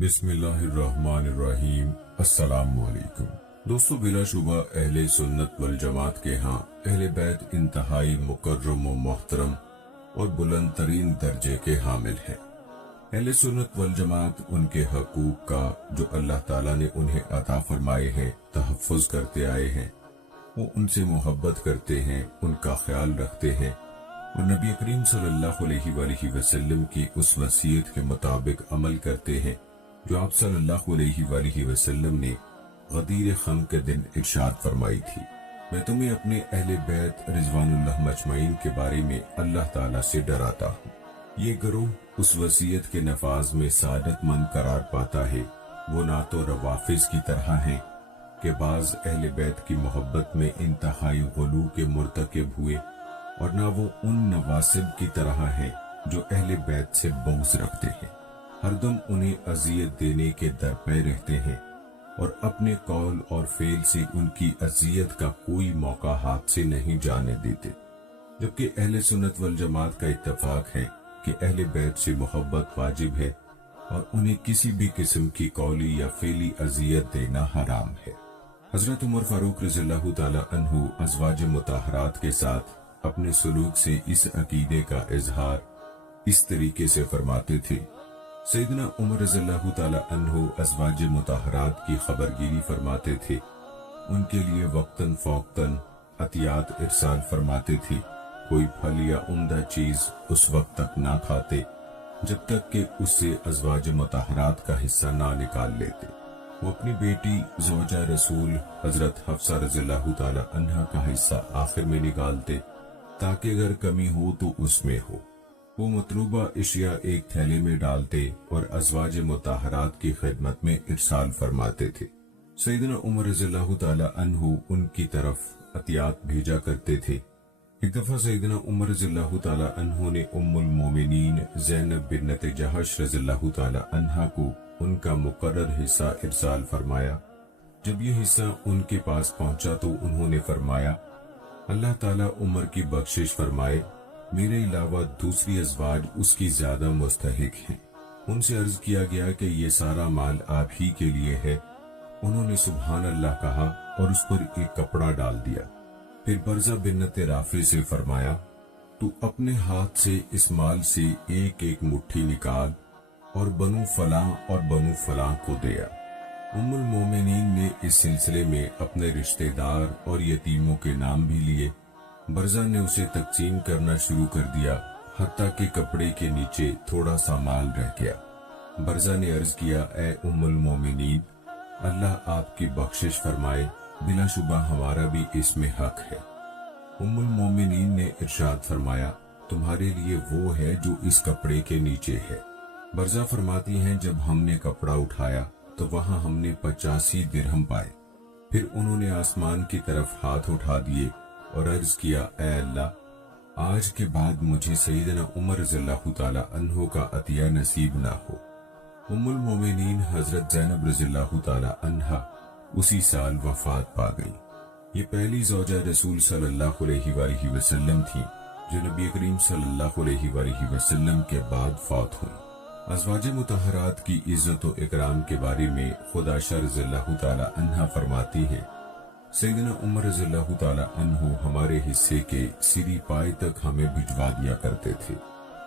بسم اللہ الرحمن الرحیم۔ السلام علیکم دوستو، بلا شبہ اہل سنت والجماعت کے ہاں اہل بیت انتہائی مکرم و محترم اور بلند ترین درجے کے حامل ہیں۔ اہل سنت والجماعت ان کے حقوق کا جو اللہ تعالیٰ نے انہیں عطا فرمائے ہیں تحفظ کرتے آئے ہیں۔ وہ ان سے محبت کرتے ہیں، ان کا خیال رکھتے ہیں اور نبی کریم صلی اللہ علیہ وآلہ وسلم کی اس وصیت کے مطابق عمل کرتے ہیں جو آپ صلی اللہ علیہ وآلہ وسلم نے غدیر خم کے دن ارشاد فرمائی تھی۔ میں تمہیں اپنے اہل بیت رضوان اللہ مجمعین کے بارے میں اللہ تعالیٰ سے ڈراتا ہوں۔ یہ گروہ اس وصیت کے نفاذ میں سعادت مند قرار پاتا ہے۔ وہ نہ تو روافض کی طرح ہیں کہ بعض اہل بیت کی محبت میں انتہائی غلو کے مرتکب ہوئے، اور نہ وہ ان نواسب کی طرح ہیں جو اہل بیت سے بغض رکھتے ہیں، ہر دم انہیں اذیت دینے کے درپے رہتے ہیں اور اپنے قول اور فعل سے ان کی اذیت کا کوئی موقع ہاتھ سے نہیں جانے دیتے۔ جبکہ اہل سنت والجماعت کا اتفاق ہے کہ اہل بیت سے محبت واجب ہے اور انہیں کسی بھی قسم کی قولی یا فعلی اذیت دینا حرام ہے۔ حضرت عمر فاروق رضی اللہ تعالی عنہ ازواج مطہرات کے ساتھ اپنے سلوک سے اس عقیدے کا اظہار اس طریقے سے فرماتے تھے۔ سیدنا عمر رضی اللہ تعالی عنہ ازواج مطہرات کی خبرگیری فرماتے تھے، ان کے لیے وقتاً فوقتاً عطیات ارسال فرماتے تھے۔ کوئی پھل یا عمدہ چیز اس وقت تک نہ کھاتے جب تک کہ اس سے ازواج مطہرات کا حصہ نہ نکال لیتے۔ وہ اپنی بیٹی زوجہ رسول حضرت حفصہ رضی اللہ تعالی عنہا کا حصہ آخر میں نکالتے تاکہ اگر کمی ہو تو اس میں ہو۔ وہ مطلوبہ اشیاء ایک تھیلے میں ڈالتے اور ازواج مطہرات کی خدمت میں ارسال فرماتے تھے۔ سیدنا عمر رضی اللہ تعالی عنہ ان کی طرف عطیات بھیجا کرتے تھے۔ ایک دفعہ سیدنا عمر رضی اللہ تعالی عنہ نے ام المومنین زینب بنت جہش رضی اللہ تعالی عنہا کو ان کا مقرر حصہ ارسال فرمایا۔ جب یہ حصہ ان کے پاس پہنچا تو انہوں نے فرمایا، اللہ تعالیٰ عمر کی بخشش فرمائے، میرے علاوہ دوسری ازواج اس کی زیادہ مستحق ہیں۔ ان سے عرض کیا گیا کہ یہ سارا مال آپ ہی کے لیے ہے۔ انہوں نے سبحان اللہ کہا اور اس پر ایک کپڑا ڈال دیا۔ پھر برزہ بنت رافع سے فرمایا، تو اپنے ہاتھ سے اس مال سے ایک ایک مٹھی نکال اور بنو فلاں اور بنو فلاں کو دیا۔ ام المومنین نے اس سلسلے میں اپنے رشتہ دار اور یتیموں کے نام بھی لیے۔ برزہ نے اسے تقسیم کرنا شروع کر دیا، حتیٰ کہ کپڑے کے نیچے تھوڑا سا مال رہ گیا۔ برزہ نے عرض کیا، اے ام المومنین، اللہ آپ کی بخشش فرمائے، بلا شبہ ہمارا بھی اس میں حق ہے۔ ام المومنین نے ارشاد فرمایا، تمہارے لیے وہ ہے جو اس کپڑے کے نیچے ہے۔ برزہ فرماتی ہیں، جب ہم نے کپڑا اٹھایا تو وہاں ہم نے 85 درہم پائے۔ پھر انہوں نے آسمان کی طرف ہاتھ اٹھا دیے اور عرض کیا، اے اللہ، آج کے بعد مجھے سیدنا عمر رضی اللہ تعالی عنہ کا عطیہ نصیب نہ ہو۔ ام المومنین حضرت زینب رضی اللہ تعالی عنہا اسی سال وفات پا گئی۔ یہ پہلی زوجہ رسول صلی اللہ علیہ وآلہ وسلم تھی جو نبی کریم صلی اللہ علیہ وآلہ وسلم کے بعد فوت ہوئی۔ ازواج مطہرات کی عزت و اکرام کے بارے میں خود عائشہ رضی اللہ تعالی عنہا فرماتی ہے، سیدنا عمر رضی اللہ تعالی عنہ ہمارے حصے کے سری پائے تک ہمیں بھجوا دیا کرتے تھے۔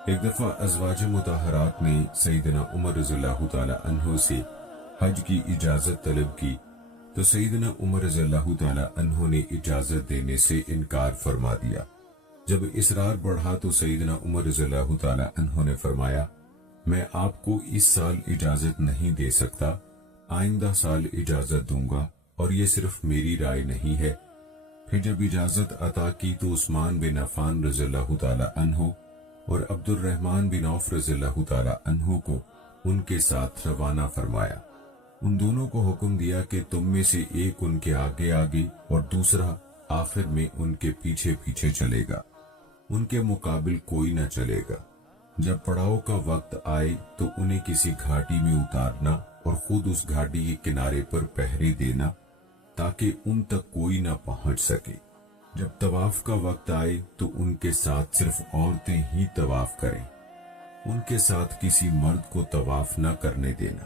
ایک دفعہ ازواج مطہرات نے سیدنا عمر رضی اللہ تعالی عنہ سے حج کی اجازت طلب کی تو سیدنا عمر رضی اللہ تعالی عنہ نے اجازت دینے سے انکار فرما دیا۔ جب اصرار بڑھا تو سیدنا عمر رضی اللہ تعالی عنہ نے فرمایا، میں آپ کو اس سال اجازت نہیں دے سکتا، آئندہ سال اجازت دوں گا، اور یہ صرف میری رائے نہیں ہے۔ پھر جب اجازت عطا کی تو عثمان بن عفان رضی اللہ تعالی عنہ اور عبد الرحمن بن عوف رضی اللہ تعالی عنہ کو ان کے ساتھ روانہ فرمایا۔ ان دونوں کو حکم دیا کہ تم میں سے ایک ان کے آگے آگے اور دوسرا آخر میں ان کے پیچھے پیچھے چلے گا، ان کے مقابل کوئی نہ چلے گا۔ جب پڑاؤ کا وقت آئے تو انہیں کسی گھاٹی میں اتارنا اور خود اس گھاٹی کے کنارے پر پہرے دینا تاکہ ان تک کوئی نہ پہنچ سکے۔ جب طواف کا وقت آئے تو ان کے ساتھ صرف عورتیں ہی طواف کریں، ان کے ساتھ کسی مرد کو طواف نہ کرنے دینا۔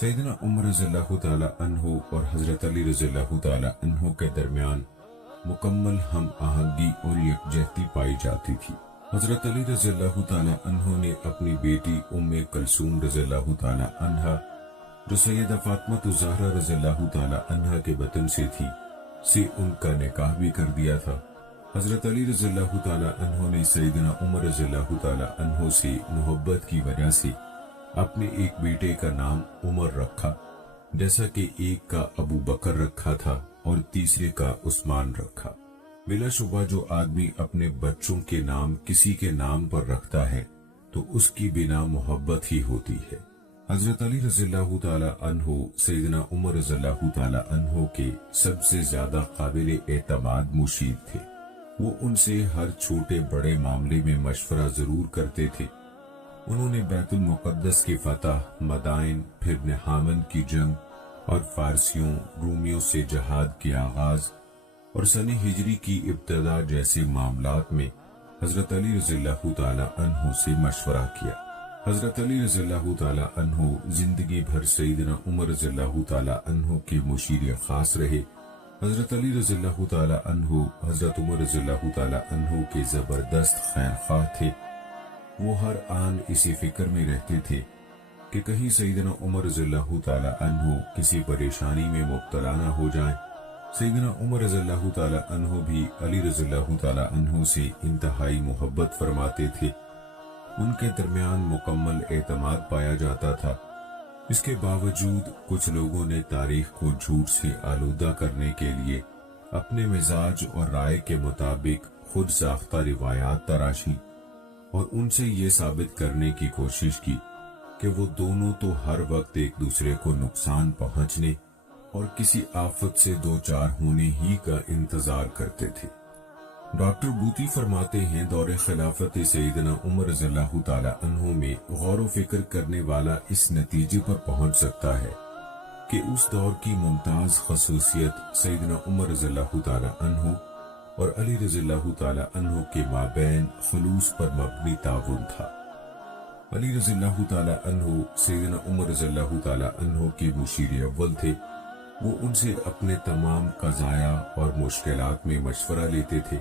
سیدنا عمر رضی اللہ تعالی عنہ اور حضرت علی رضی اللہ تعالی عنہ کے درمیان مکمل ہم آہنگی اور یکجہتی پائی جاتی تھی۔ حضرت علی رضی اللہ تعالی عنہ نے اپنی بیٹی ام کلثوم رضی اللہ تعالی عنہا جو سیدہ فاطمہ الزہرا رضی اللہ تعالی عنہا کے بطن سے تھی سے ان کا نکاح بھی کر دیا تھا۔ حضرت علی رضی اللہ تعالی عنہ نے سیدنا عمر رضی اللہ تعالی عنہ سے محبت کی وجہ سے اپنے ایک بیٹے کا نام عمر رکھا، جیسا کہ ایک کا ابو بکر رکھا تھا اور تیسرے کا عثمان رکھا۔ بلا شبہ جو آدمی اپنے بچوں کے نام کسی کے نام پر رکھتا ہے تو اس کی بنا محبت ہی ہوتی ہے۔ حضرت علی رضی اللہ تعالی عنہ سیدنا عمر رضی اللہ تعالی عنہ کے سب سے زیادہ قابل اعتماد مشیر تھے۔ وہ ان سے ہر چھوٹے بڑے معاملے میں مشورہ ضرور کرتے تھے۔ انہوں نے بیت المقدس کی فتح، مدائن، پھر نہامن کی جنگ اور فارسیوں رومیوں سے جہاد کے آغاز اور سن ہجری کی ابتدا جیسے معاملات میں حضرت علی رضی اللہ تعالی عنہ سے مشورہ کیا۔ حضرت علی رضی اللہ تعالی عنہ زندگی بھر سیدنا عمر رضی اللہ تعالی عنہ کے مشیر خاص رہے۔ حضرت علی رضی اللہ تعالی عنہ حضرت عمر رضی اللہ تعالی عنہ کے زبردست خیر خواہ تھے۔ وہ ہر آن اسی فکر میں رہتے تھے کہ کہیں سیدنا عمر رضی اللہ تعالی عنہ کسی پریشانی میں مبتلا نہ ہو جائیں۔ سیدنا عمر رضی اللہ تعالی عنہ بھی علی رضی اللہ تعالی عنہ سے انتہائی محبت فرماتے تھے۔ ان کے درمیان مکمل اعتماد پایا جاتا تھا۔ اس کے باوجود کچھ لوگوں نے تاریخ کو جھوٹ سے آلودہ کرنے کے لیے اپنے مزاج اور رائے کے مطابق خود ساختہ روایات تراشی اور ان سے یہ ثابت کرنے کی کوشش کی کہ وہ دونوں تو ہر وقت ایک دوسرے کو نقصان پہنچنے اور کسی آفت سے دو چار ہونے ہی کا انتظار کرتے تھے۔ ڈاکٹر بوتی فرماتے ہیں دور خلافت سیدنا عمر رضی اللہ تعالی عنہ میں غور و فکر کرنے والا اس نتیجے پر پہنچ سکتا ہے کہ اس دور کی ممتاز خصوصیت سیدنا عمر رضی اللہ تعالی عنہ اور علی رضی اللہ تعالی عنہ کے مابین خلوص پر مبنی تعاون تھا۔ علی رضی اللہ تعالی عنہ سیدنا عمر رضی اللہ تعالی عنہ کے مشیر اول تھے۔ وہ ان سے اپنے تمام قضایا اور مشکلات میں مشورہ لیتے تھے۔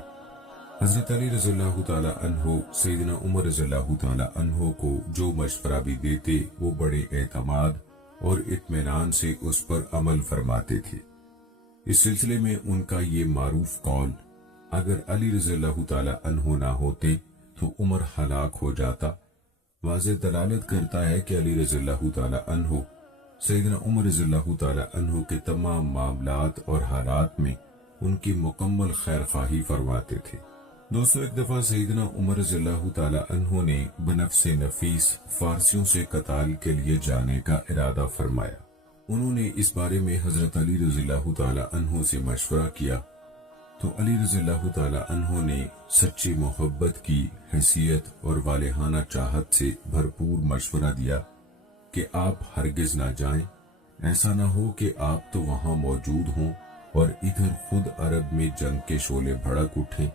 حضرت علی رضی اللہ تعالی عنہ سیدنا عمر رضی اللہ تعالی عنہ کو جو مشورہ بھی دیتے وہ بڑے اعتماد اور اطمینان سے اس پر عمل فرماتے تھے۔ اس سلسلے میں ان کا یہ معروف قول، اگر علی رضی اللہ تعالی عنہ نہ ہوتے تو عمر ہلاک ہو جاتا، واضح دلالت کرتا ہے کہ علی رضی اللہ تعالی عنہ سیدنا عمر رضی اللہ تعالی عنہ کے تمام معاملات اور حالات میں ان کی مکمل خیر خواہی فرماتے تھے۔ دوستو، ایک دفعہ سیدنا عمر رضی اللہ تعالی عنہ نے بنفس نفیس فارسیوں سے قتال کے لیے جانے کا ارادہ فرمایا۔ انہوں نے اس بارے میں حضرت علی رضی اللہ تعالی عنہ سے مشورہ کیا تو علی رضی اللہ تعالی عنہ نے سچی محبت کی حیثیت اور والہانہ چاہت سے بھرپور مشورہ دیا کہ آپ ہرگز نہ جائیں، ایسا نہ ہو کہ آپ تو وہاں موجود ہوں اور ادھر خود عرب میں جنگ کے شعلے بھڑک اٹھیں۔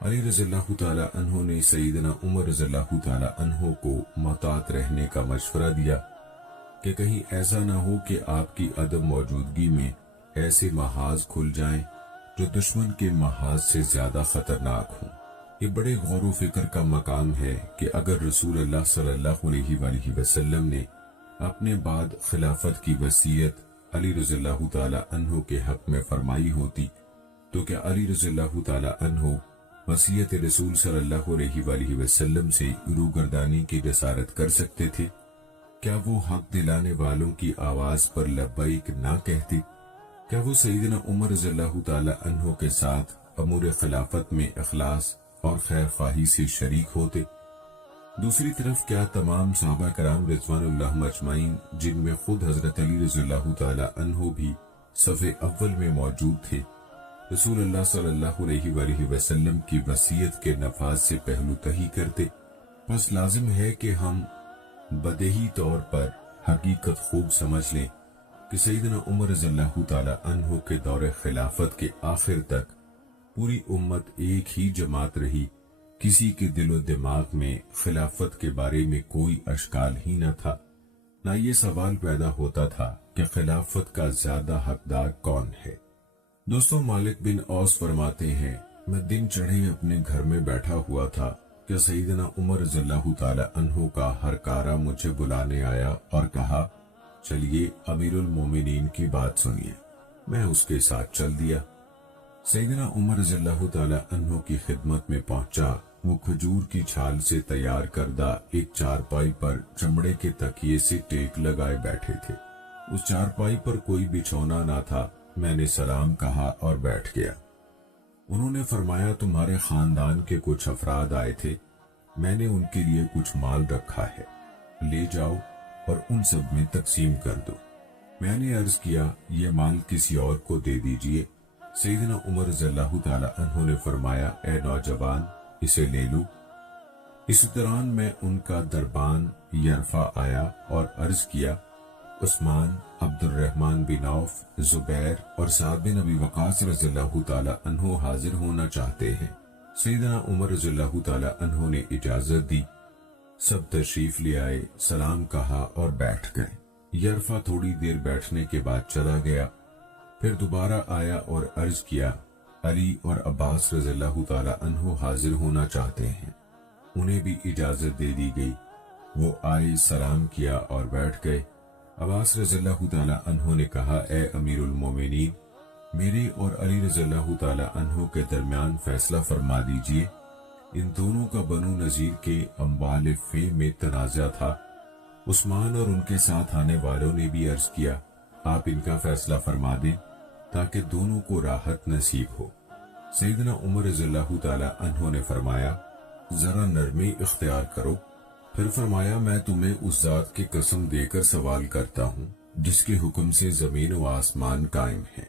علی رضی اللہ تعالی عنہ نے سیدنا عمر رضی اللہ تعالی عنہ کو محتاط رہنے کا مشورہ دیا کہ کہیں ایسا نہ ہو کہ آپ کی عدم موجودگی میں ایسے محاذ کھل جائیں جو دشمن کے محاذ سے زیادہ خطرناک ہوں۔ یہ بڑے غور و فکر کا مقام ہے کہ اگر رسول اللہ صلی اللہ علیہ وآلہ وسلم نے اپنے بعد خلافت کی وصیت علی رضی اللہ تعالی عنہ کے حق میں فرمائی ہوتی تو کیا علی رضی اللہ تعالی عنہ وصیت رسول صلی اللہ علیہ وآلہ وسلم سے روگردانی کی جسارت کر سکتے تھے؟ کیا وہ حق دلانے والوں کی آواز پر لبیک نہ کہتے؟ کیا وہ سیدنا عمر رضی اللہ تعالی عنہ کے ساتھ امور خلافت میں اخلاص اور خیر خواہی سے شریک ہوتے؟ دوسری طرف کیا تمام صحابہ کرام رضوان اللہ مجمعین، جن میں خود حضرت علی رضی اللہ تعالی عنہ بھی صف اول میں موجود تھے، رسول اللہ صلی اللہ علیہ وآلہ وسلم کی وصیت کے نفاذ سے پہلو تہی کرتے؟ بس لازم ہے کہ ہم بدیہی طور پر حقیقت خوب سمجھ لیں کہ سیدنا عمر رضی اللہ تعالی عنہ کے دور خلافت کے آخر تک پوری امت ایک ہی جماعت رہی، کسی کے دل و دماغ میں خلافت کے بارے میں کوئی اشکال ہی نہ تھا۔ نہ یہ سوال پیدا ہوتا تھا کہ خلافت کا زیادہ حقدار کون ہے۔ دوستوں، مالک بن اوس فرماتے ہیں، میں دن چڑھے اپنے گھر میں بیٹھا ہوا تھا کہ سیدنا عمر رضی اللہ تعالی عنہ کا ہر کارا مجھے بلانے آیا اور کہا، چلیے امیر المومنین کی بات سنیے۔ میں اس کے ساتھ چل دیا۔ سیدنا عمر رضی اللہ تعالی عنہ کی خدمت میں پہنچا۔ وہ کھجور کی چھال سے تیار کردہ ایک چارپائی پر چمڑے کے تکیے سے ٹیک لگائے بیٹھے تھے۔ اس چارپائی پر کوئی بچھونا نہ تھا۔ میں نے سلام کہا اور بیٹھ گیا۔ انہوں نے فرمایا، تمہارے خاندان کے کچھ افراد آئے تھے، میں نے ان کے لیے کچھ مال رکھا ہے، لے جاؤ اور ان سب میں تقسیم کر دو۔ میں نے عرض کیا، یہ مال کسی اور کو دے دیجئے۔ سیدنا عمر رضی اللہ تعالی عنہ نے فرمایا، اے نوجوان، اسے لے لو۔ اس دوران میں ان کا دربان یرفع آیا اور عرض کیا، عثمان، عبد الرحمن بن عوف، زبیر اور سعد بن ابی وقاص رضی اللہ تعالی عنہ حاضر ہونا چاہتے ہیں۔ سیدنا عمر رضی اللہ تعالی عنہ نے اجازت دی۔ سب تشریف لے آئے، سلام کہا اور بیٹھ گئے۔ یرفع تھوڑی دیر بیٹھنے کے بعد چلا گیا، پھر دوبارہ آیا اور عرض کیا، علی اور عباس رضی اللہ تعالی عنہ حاضر ہونا چاہتے ہیں۔ انہیں بھی اجازت دے دی گئی۔ وہ آئے، سلام کیا اور بیٹھ گئے۔ عباس رضی اللہ تعالی عنہ نے کہا، اے امیر المومنین، میرے اور علی رضی اللہ تعالی عنہ کے درمیان فیصلہ فرما دیجئے۔ ان دونوں کا بنو نذیر کے اموال فے میں تنازع تھا۔ عثمان اور ان کے ساتھ آنے والوں نے بھی عرض کیا، آپ ان کا فیصلہ فرما دیں تاکہ دونوں کو راحت نصیب ہو۔ سیدنا عمر رضی اللہ تعالی عنہ نے فرمایا، ذرا نرمی اختیار کرو۔ پھر فرمایا، میں تمہیں اس ذات کی قسم دے کر سوال کرتا ہوں جس کے حکم سے زمین و آسمان قائم ہے۔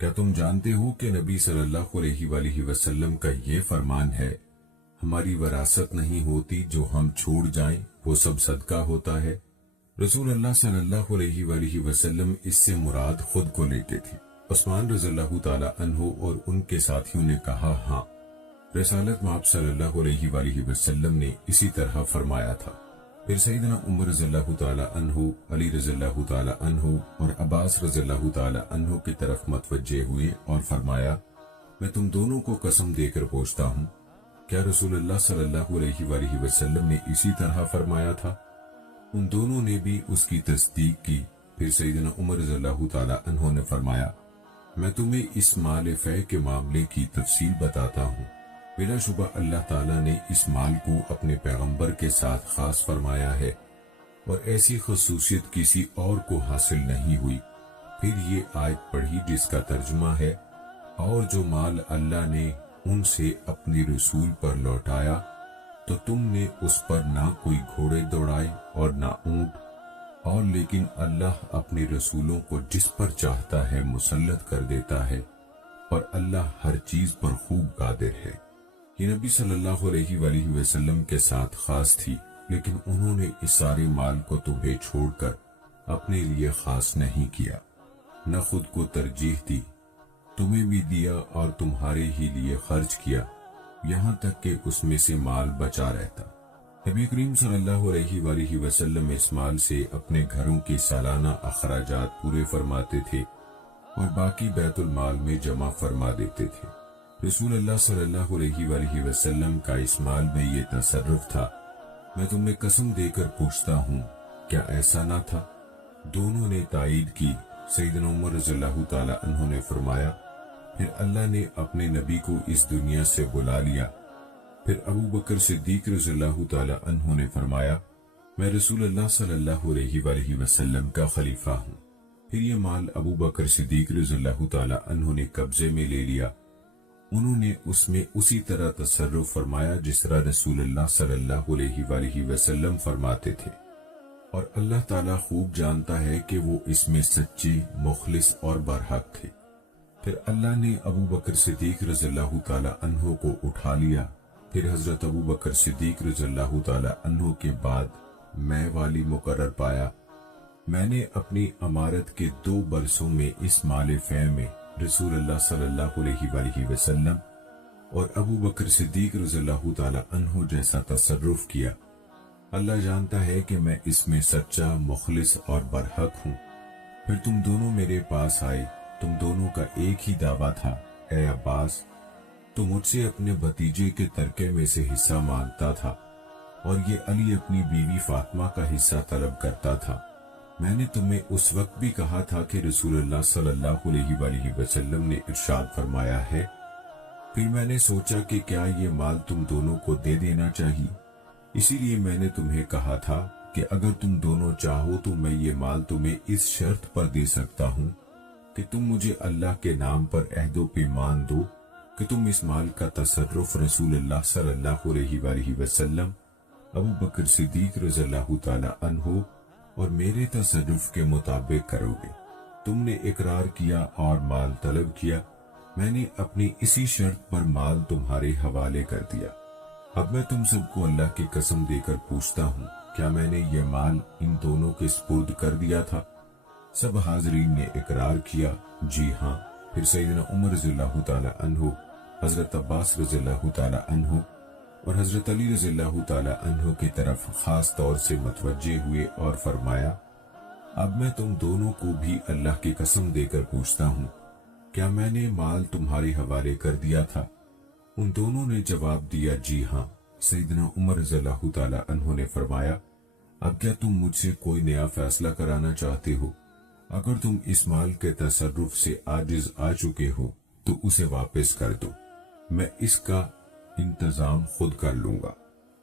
کیا تم جانتے ہو کہ نبی صلی اللہ علیہ وآلہ وسلم کا یہ فرمان ہے، ہماری وراثت نہیں ہوتی، جو ہم چھوڑ جائیں وہ سب صدقہ ہوتا ہے۔ رسول اللہ صلی اللہ علیہ وآلہ وسلم اس سے مراد خود کو لیتے تھے۔ عثمان رضی اللہ تعالی عنہ اور ان کے ساتھیوں نے کہا، ہاں، رسالت مآب صلی اللہ علیہ وآلہ وسلم نے اسی طرح فرمایا تھا۔ پھر سیدنا عمر رضی اللہ تعالی عنہ، علی رضی اللہ تعالی عنہ اور عباس رضی اللہ تعالی عنہ کی طرف متوجہ ہوئے اور فرمایا، میں تم دونوں کو قسم دے کر پوچھتا ہوں، کیا رسول اللہ صلی اللہ علیہ وآلہ وسلم نے اسی طرح فرمایا تھا؟ ان دونوں نے بھی اس کی تصدیق کی۔ پھر سیدنا عمر رضی اللہ تعالی عنہ نے فرمایا، میں تمہیں اس مال فے کے معاملے کی تفصیل بتاتا ہوں۔ بلا شبہ اللہ تعالیٰ نے اس مال کو اپنے پیغمبر کے ساتھ خاص فرمایا ہے اور ایسی خصوصیت کسی اور کو حاصل نہیں ہوئی۔ پھر یہ آیت پڑھی جس کا ترجمہ ہے، اور جو مال اللہ نے ان سے اپنی رسول پر لوٹایا تو تم نے اس پر نہ کوئی گھوڑے دوڑائے اور نہ اونٹ، اور لیکن اللہ اپنے رسولوں کو جس پر چاہتا ہے مسلط کر دیتا ہے، اور اللہ ہر چیز پر خوب قادر ہے۔ یہ نبی صلی اللہ علیہ وآلہ وسلم کے ساتھ خاص تھی، لیکن انہوں نے اس سارے مال کو تمہیں چھوڑ کر اپنے لیے خاص نہیں کیا، نہ خود کو ترجیح دی، تمہیں بھی دیا اور تمہارے ہی لیے خرچ کیا، یہاں تک کہ اس میں سے مال بچا رہتا۔ نبی کریم صلی اللہ علیہ وآلہ وسلم اس مال سے اپنے گھروں کے سالانہ اخراجات پورے فرماتے تھے اور باقی بیت المال میں جمع فرما دیتے تھے۔ رسول اللہ صلی اللہ علیہ وآلہ وسلم کا اس مال میں یہ تصرف تھا۔ میں تمہیں قسم دے کر پوچھتا ہوں، کیا ایسا نہ تھا؟ دونوں نے تائید کی۔ سیدنا عمر رضی اللہ تعالی عنہ نے فرمایا، پھر اللہ نے اپنے نبی کو اس دنیا سے بلا لیا۔ پھر ابو بکر صدیق رضی اللہ تعالی عنہ نے فرمایا، میں رسول اللہ صلی اللہ علیہ وآلہ وسلم کا خلیفہ ہوں۔ پھر یہ مال ابو بکر صدیق رضی اللہ تعالی عنہ نے قبضے میں لے لیا۔ انہوں نے اس میں اسی طرح تصرف فرمایا جس طرح رسول اللہ صلی اللہ علیہ وآلہ وسلم فرماتے تھے، اور اللہ تعالیٰ خوب جانتا ہے کہ وہ اس میں سچے، مخلص اور برحق تھے۔ پھر اللہ نے ابو بکر صدیق رضی اللہ تعالی عنہ کو اٹھا لیا۔ پھر حضرت ابو بکر صدیق رضی اللہ تعالی عنہ کے بعد میں والی مقرر پایا۔ میں نے اپنی امارت کے 2 برسوں میں اس مال فے میں رسول اللہ صلی اللہ علیہ وآلہ وسلم اور ابو بکر صدیق رضی اللہ تعالی عنہ جیسا تصرف کیا۔ اللہ جانتا ہے کہ میں اس میں سچا، مخلص اور برحق ہوں۔ پھر تم دونوں میرے پاس آئے، تم دونوں کا ایک ہی دعویٰ تھا، اے عباس، تو مجھ سے اپنے بھتیجے کے ترکے میں سے حصہ مانگتا تھا، اور یہ علی اپنی بیوی فاطمہ کا حصہ طلب کرتا تھا۔ میں نے تمہیں اس وقت بھی کہا تھا کہ رسول اللہ صلی اللہ علیہ وآلہ وسلم نے ارشاد فرمایا ہے، پھر میں نے سوچا کہ کیا یہ مال تم دونوں کو دے دینا چاہیے، اسی لیے میں نے تمہیں کہا تھا کہ اگر تم دونوں چاہو تو میں یہ مال تمہیں اس شرط پر دے سکتا ہوں کہ تم مجھے اللہ کے نام پر عہد و پیمان دو کہ تم اس مال کا تصرف رسول اللہ صلی اللہ علیہ وآلہ وسلم، ابو بکر صدیق رضی اللہ تعالی عنہ اور میرے تصرف کے مطابق کرو گے۔ تم نے اقرار کیا اور مال طلب کیا، میں نے اپنی اسی شرط پر مال تمہارے حوالے کر دیا۔ اب میں تم سب کو اللہ کی قسم دے کر پوچھتا ہوں، کیا میں نے یہ مال ان دونوں کے سپرد کر دیا تھا؟ سب حاضرین نے اقرار کیا، جی ہاں۔ پھر سیدنا عمر رضی اللہ تعالی عنہ، حضرت عباس رضی اللہ تعالی عنہ اور حضرت علی رضی اللہ تعالی عنہ کی طرف خاص طور سے متوجہ ہوئے اور فرمایا، اب میں تم دونوں کو بھی اللہ کی قسم دے کر پوچھتا ہوں، کیا میں نے مال تمہارے حوالے کر دیا تھا؟ ان دونوں نے جواب دیا، جی ہاں۔ سیدنا عمر رضی اللہ تعالی عنہ نے فرمایا، اب کیا تم مجھ سے کوئی نیا فیصلہ کرانا چاہتے ہو؟ اگر تم اس مال کے تصرف سے عاجز آ چکے ہو تو اسے واپس کر دو، میں اس کا انتظام خود کر لوں گا۔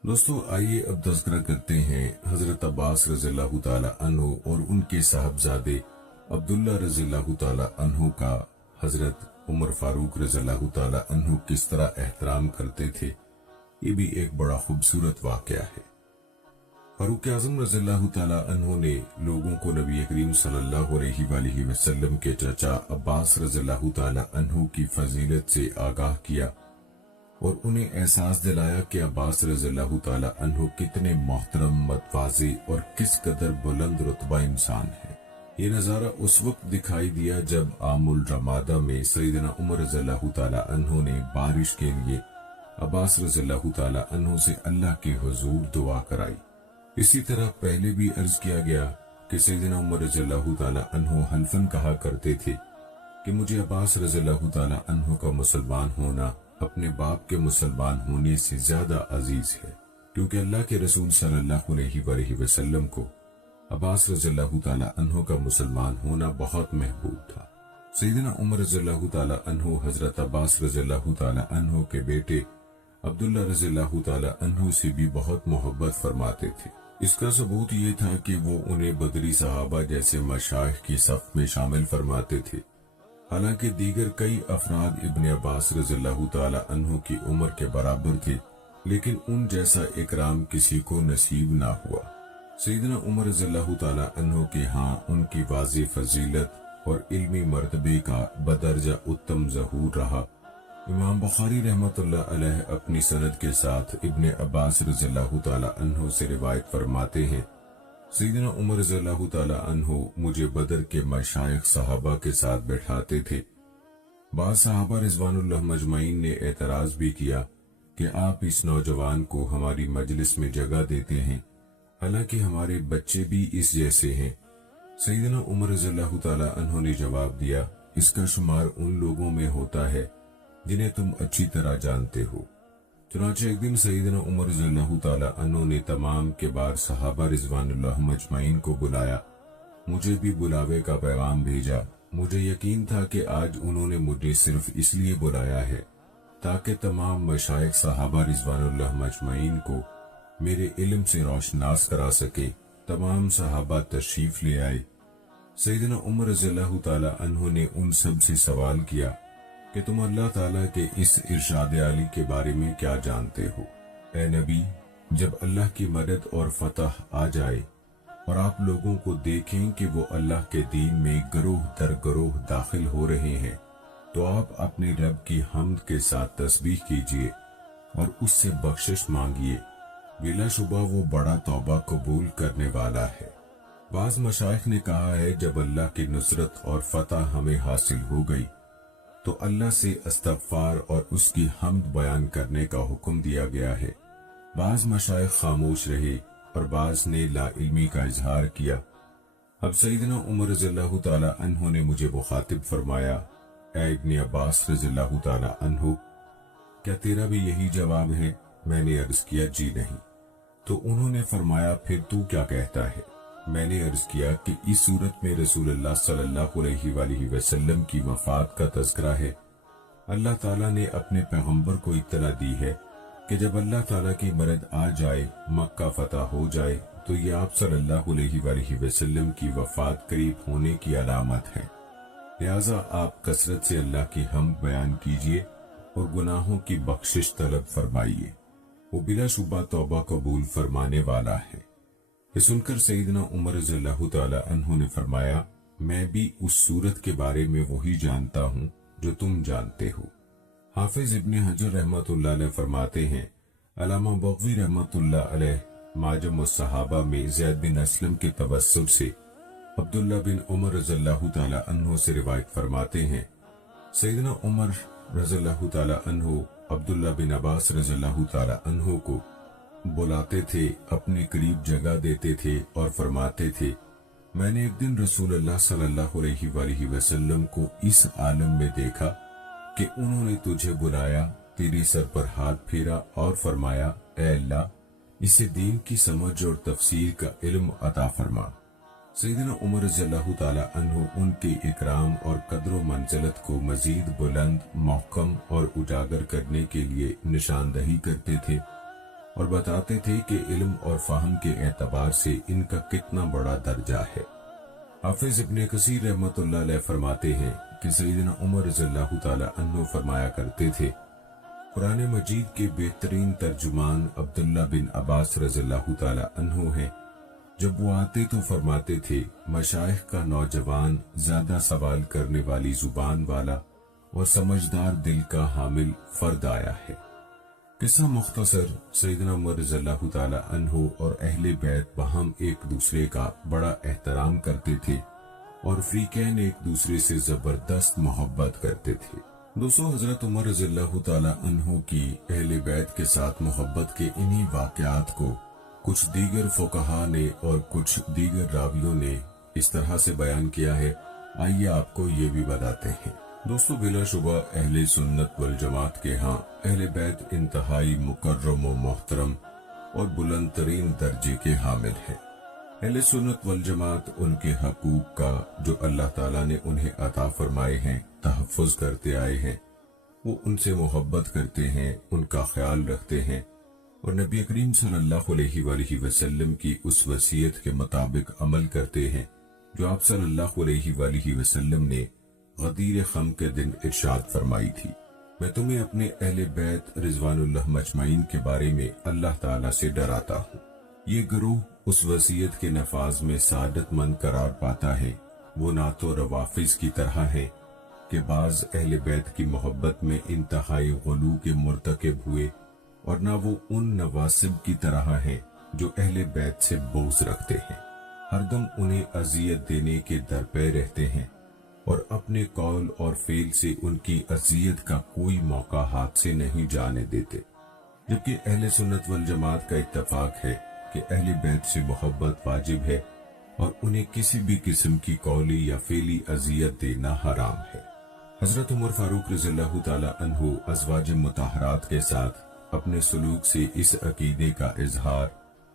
دوستو، آئیے اب تذکرہ کرتے ہیں حضرت عباس رضی اللہ تعالی عنہ اور ان کے صاحبزادے عبداللہ رضی اللہ تعالی عنہ کا حضرت عمر فاروق رضی اللہ تعالی عنہ کس طرح احترام کرتے تھے۔ یہ بھی ایک بڑا خوبصورت واقعہ ہے۔ فاروق اعظم رضی اللہ تعالی عنہ نے لوگوں کو نبی کریم صلی اللہ علیہ وآلہ وسلم کے چچا عباس رضی اللہ تعالی عنہ کی فضیلت سے آگاہ کیا اور انہیں احساس دلایا کہ عباس رضی اللہ تعالی عنہ کتنے محترم، متواضع اور کس قدر بلند رتبہ انسان ہے۔ یہ نظارہ اس وقت دکھائی دیا جب عام الرمادہ میں سیدنا عمر رضی اللہ تعالی عنہ نے بارش کے لیے عباس رضی اللہ تعالی عنہ سے اللہ کے حضور دعا کرائی۔ اسی طرح پہلے بھی عرض کیا گیا کہ سیدنا عمر رضی اللہ تعالی عنہ حلفاً کہا کرتے تھے کہ مجھے عباس رضی اللہ تعالی عنہ کا مسلمان ہونا اپنے باپ کے مسلمان ہونے سے زیادہ عزیز ہے، کیونکہ اللہ کے رسول صلی اللہ علیہ وآلہ وسلم کو عباس رضی اللہ تعالی عنہ کا مسلمان ہونا بہت محبوب تھا۔ سیدنا عمر رضی اللہ تعالی عنہ حضرت عباس رضی اللہ تعالی عنہ کے بیٹے عبداللہ رضی اللہ تعالی عنہ سے بھی بہت محبت فرماتے تھے۔ اس کا ثبوت یہ تھا کہ وہ انہیں بدری صحابہ جیسے مشائخ کی صف میں شامل فرماتے تھے۔ حالانکہ دیگر کئی افراد ابن عباس رضی اللہ تعالی عنہ کی عمر کے برابر تھے، لیکن ان جیسا اکرام کسی کو نصیب نہ ہوا۔ سیدنا عمر رضی اللہ تعالی عنہ کے ہاں ان کی واضح فضیلت اور علمی مرتبے کا بدرجہ اتم ظہور رہا۔ امام بخاری رحمۃ اللہ علیہ اپنی سند کے ساتھ ابن عباس رضی اللہ تعالی عنہ سے روایت فرماتے ہیں، سیدنا عمر رضی اللہ تعالی عنہ مجھے بدر کے مشائخ صحابہ کے ساتھ بیٹھاتے تھے۔ بعض صحابہ رضوان اللہ مجمعین نے اعتراض بھی کیا کہ آپ اس نوجوان کو ہماری مجلس میں جگہ دیتے ہیں، حالانکہ ہمارے بچے بھی اس جیسے ہیں۔ سیدنا عمر رضی اللہ تعالی عنہ نے جواب دیا، اس کا شمار ان لوگوں میں ہوتا ہے جنہیں تم اچھی طرح جانتے ہو۔ چنانچہ ایک دن سیدنا عمر رضی اللہ تعالی عنہ نے تمام کبار صحابہ رضوان اللہ مجمعین کو بلایا، مجھے بھی بلاوے کا پیغام بھیجا۔ مجھے یقین تھا کہ آج انہوں نے مجھے صرف اس لیے بلایا ہے تاکہ تمام مشائخ صحابہ رضوان اللہ مجمعین کو میرے علم سے روشناس کرا سکے۔ تمام صحابہ تشریف لے آئے۔ سیدنا عمر رضی اللہ تعالی عنہ نے ان سب سے سوال کیا کہ تم اللہ تعالیٰ کے اس ارشاد عالی کے بارے میں کیا جانتے ہو؟ اے نبی، جب اللہ کی مدد اور فتح آ جائے اور آپ لوگوں کو دیکھیں کہ وہ اللہ کے دین میں گروہ در گروہ داخل ہو رہے ہیں تو آپ اپنے رب کی حمد کے ساتھ تسبیح کیجئے اور اس سے بخشش مانگیے، بلا شبہ وہ بڑا توبہ قبول کرنے والا ہے۔ بعض مشائخ نے کہا ہے جب اللہ کی نصرت اور فتح ہمیں حاصل ہو گئی تو اللہ سے استغفار اور اس کی حمد بیان کرنے کا حکم دیا گیا ہے۔ بعض مشائخ خاموش رہے اور بعض نے لا علمی کا اظہار کیا۔ اب سیدنا عمر رضی اللہ تعالی عنہ نے مجھے مخاطب فرمایا، اے ابن عباس رضی اللہ تعالی عنہ، کیا تیرا بھی یہی جواب ہے؟ میں نے عرض کیا جی نہیں۔ تو انہوں نے فرمایا پھر تو کیا کہتا ہے؟ میں نے عرض کیا کہ اس صورت میں رسول اللہ صلی اللہ علیہ وآلہ وسلم کی وفات کا تذکرہ ہے۔ اللہ تعالیٰ نے اپنے پیغمبر کو اطلاع دی ہے کہ جب اللہ تعالیٰ کی مرد آ جائے، مکہ فتح ہو جائے، تو یہ آپ صلی اللہ علیہ وآلہ وسلم کی وفات قریب ہونے کی علامت ہے۔ لہذا آپ کثرت سے اللہ کی حمد بیان کیجئے اور گناہوں کی بخشش طلب فرمائیے، وہ بلا شبہ توبہ قبول فرمانے والا ہے۔ یہ سن کر سیدنا عمر رضی اللہ تعالی عنہ نے فرمایا، میں بھی اس صورت کے بارے میں وہی جانتا ہوں جو تم جانتے ہو۔ حافظ ابن حجر رحمت اللہ علیہ فرماتے ہیں، علامہ بغوی رحمت اللہ علیہ معجم الصحابہ میں زید بن اسلم کے توسل سے عبداللہ بن عمر رضی اللہ تعالی عنہ سے روایت فرماتے ہیں، سیدنا عمر رضی اللہ تعالی عنہ عبداللہ بن عباس رضی اللہ تعالی عنہ کو بلاتے تھے، اپنے قریب جگہ دیتے تھے اور فرماتے تھے، میں نے ایک دن رسول اللہ صلی اللہ علیہ وآلہ وسلم کو اس عالم میں دیکھا کہ انہوں نے تجھے بلایا، تیری سر پر ہاتھ پھیرا اور فرمایا، اے اللہ اسے دین کی سمجھ اور تفسیر کا علم عطا فرما۔ سیدنا عمر رضی اللہ تعالی عنہ ان کے اکرام اور قدر و منزلت کو مزید بلند، محکم اور اجاگر کرنے کے لیے نشاندہی کرتے تھے اور بتاتے تھے کہ علم اور فہم کے اعتبار سے ان کا کتنا بڑا درجہ ہے۔ حافظ ابن کثیر رحمت اللہ علیہ فرماتے ہیں کہ سیدنا عمر رضی اللہ تعالی عنہ فرمایا کرتے تھے، قرآن مجید کے بہترین ترجمان عبداللہ بن عباس رضی اللہ تعالی عنہ ہیں۔ جب وہ آتے تو فرماتے تھے، مشائخ کا نوجوان، زیادہ سوال کرنے والی زبان والا اور سمجھدار دل کا حامل فرد آیا ہے۔ قصہ مختصر، سیدنا عمر رضی اللہ تعالی عنہ اور اہل بیت باہم ایک دوسرے کا بڑا احترام کرتے تھے اور فریقین ایک دوسرے سے زبردست محبت کرتے تھے۔ دوستو، حضرت عمر رضی اللہ تعالی عنہ کی اہل بیت کے ساتھ محبت کے انہی واقعات کو کچھ دیگر فقہا نے اور کچھ دیگر راویوں نے اس طرح سے بیان کیا ہے، آئیے آپ کو یہ بھی بتاتے ہیں۔ دوستو، بلا شبہ اہل سنت والجماعت کے ہاں اہل بیت انتہائی مکرم و محترم اور بلند ترین درجے کے حامل ہیں۔ اہل سنت والجماعت ان کے حقوق کا جو اللہ تعالیٰ نے انہیں عطا فرمائے ہیں تحفظ کرتے آئے ہیں، وہ ان سے محبت کرتے ہیں، ان کا خیال رکھتے ہیں اور نبی کریم صلی اللہ علیہ وآلہ وسلم کی اس وصیت کے مطابق عمل کرتے ہیں جو آپ صلی اللہ علیہ وآلہ وسلم نے غدیر خم کے دن ارشاد فرمائی تھی، میں تمہیں اپنے اہل بیت رضوان اللہ مجمعین کے بارے میں اللہ تعالیٰ سے ڈراتا ہوں۔ یہ گروہ اس وصیت کے نفاذ میں سعادت مند قرار پاتا ہے۔ وہ نہ تو روافض کی طرح ہے کہ بعض اہل بیت کی محبت میں انتہائی غلو کے مرتکب ہوئے، اور نہ وہ ان نواسب کی طرح ہے جو اہل بیت سے بغض رکھتے ہیں، ہر دم انہیں اذیت دینے کے درپے رہتے ہیں اور اپنے قول اور فعل سے ان کی اذیت کا کوئی موقع ہاتھ سے نہیں جانے دیتے۔ جبکہ اہل سنت والجماعت کا اتفاق ہے کہ اہل بیت سے محبت واجب ہے اور انہیں کسی بھی قسم کی قولی یا فعلی اذیت دینا حرام ہے۔ حضرت عمر فاروق رضی اللہ تعالی عنہ ازواج مطہرات کے ساتھ اپنے سلوک سے اس عقیدے کا اظہار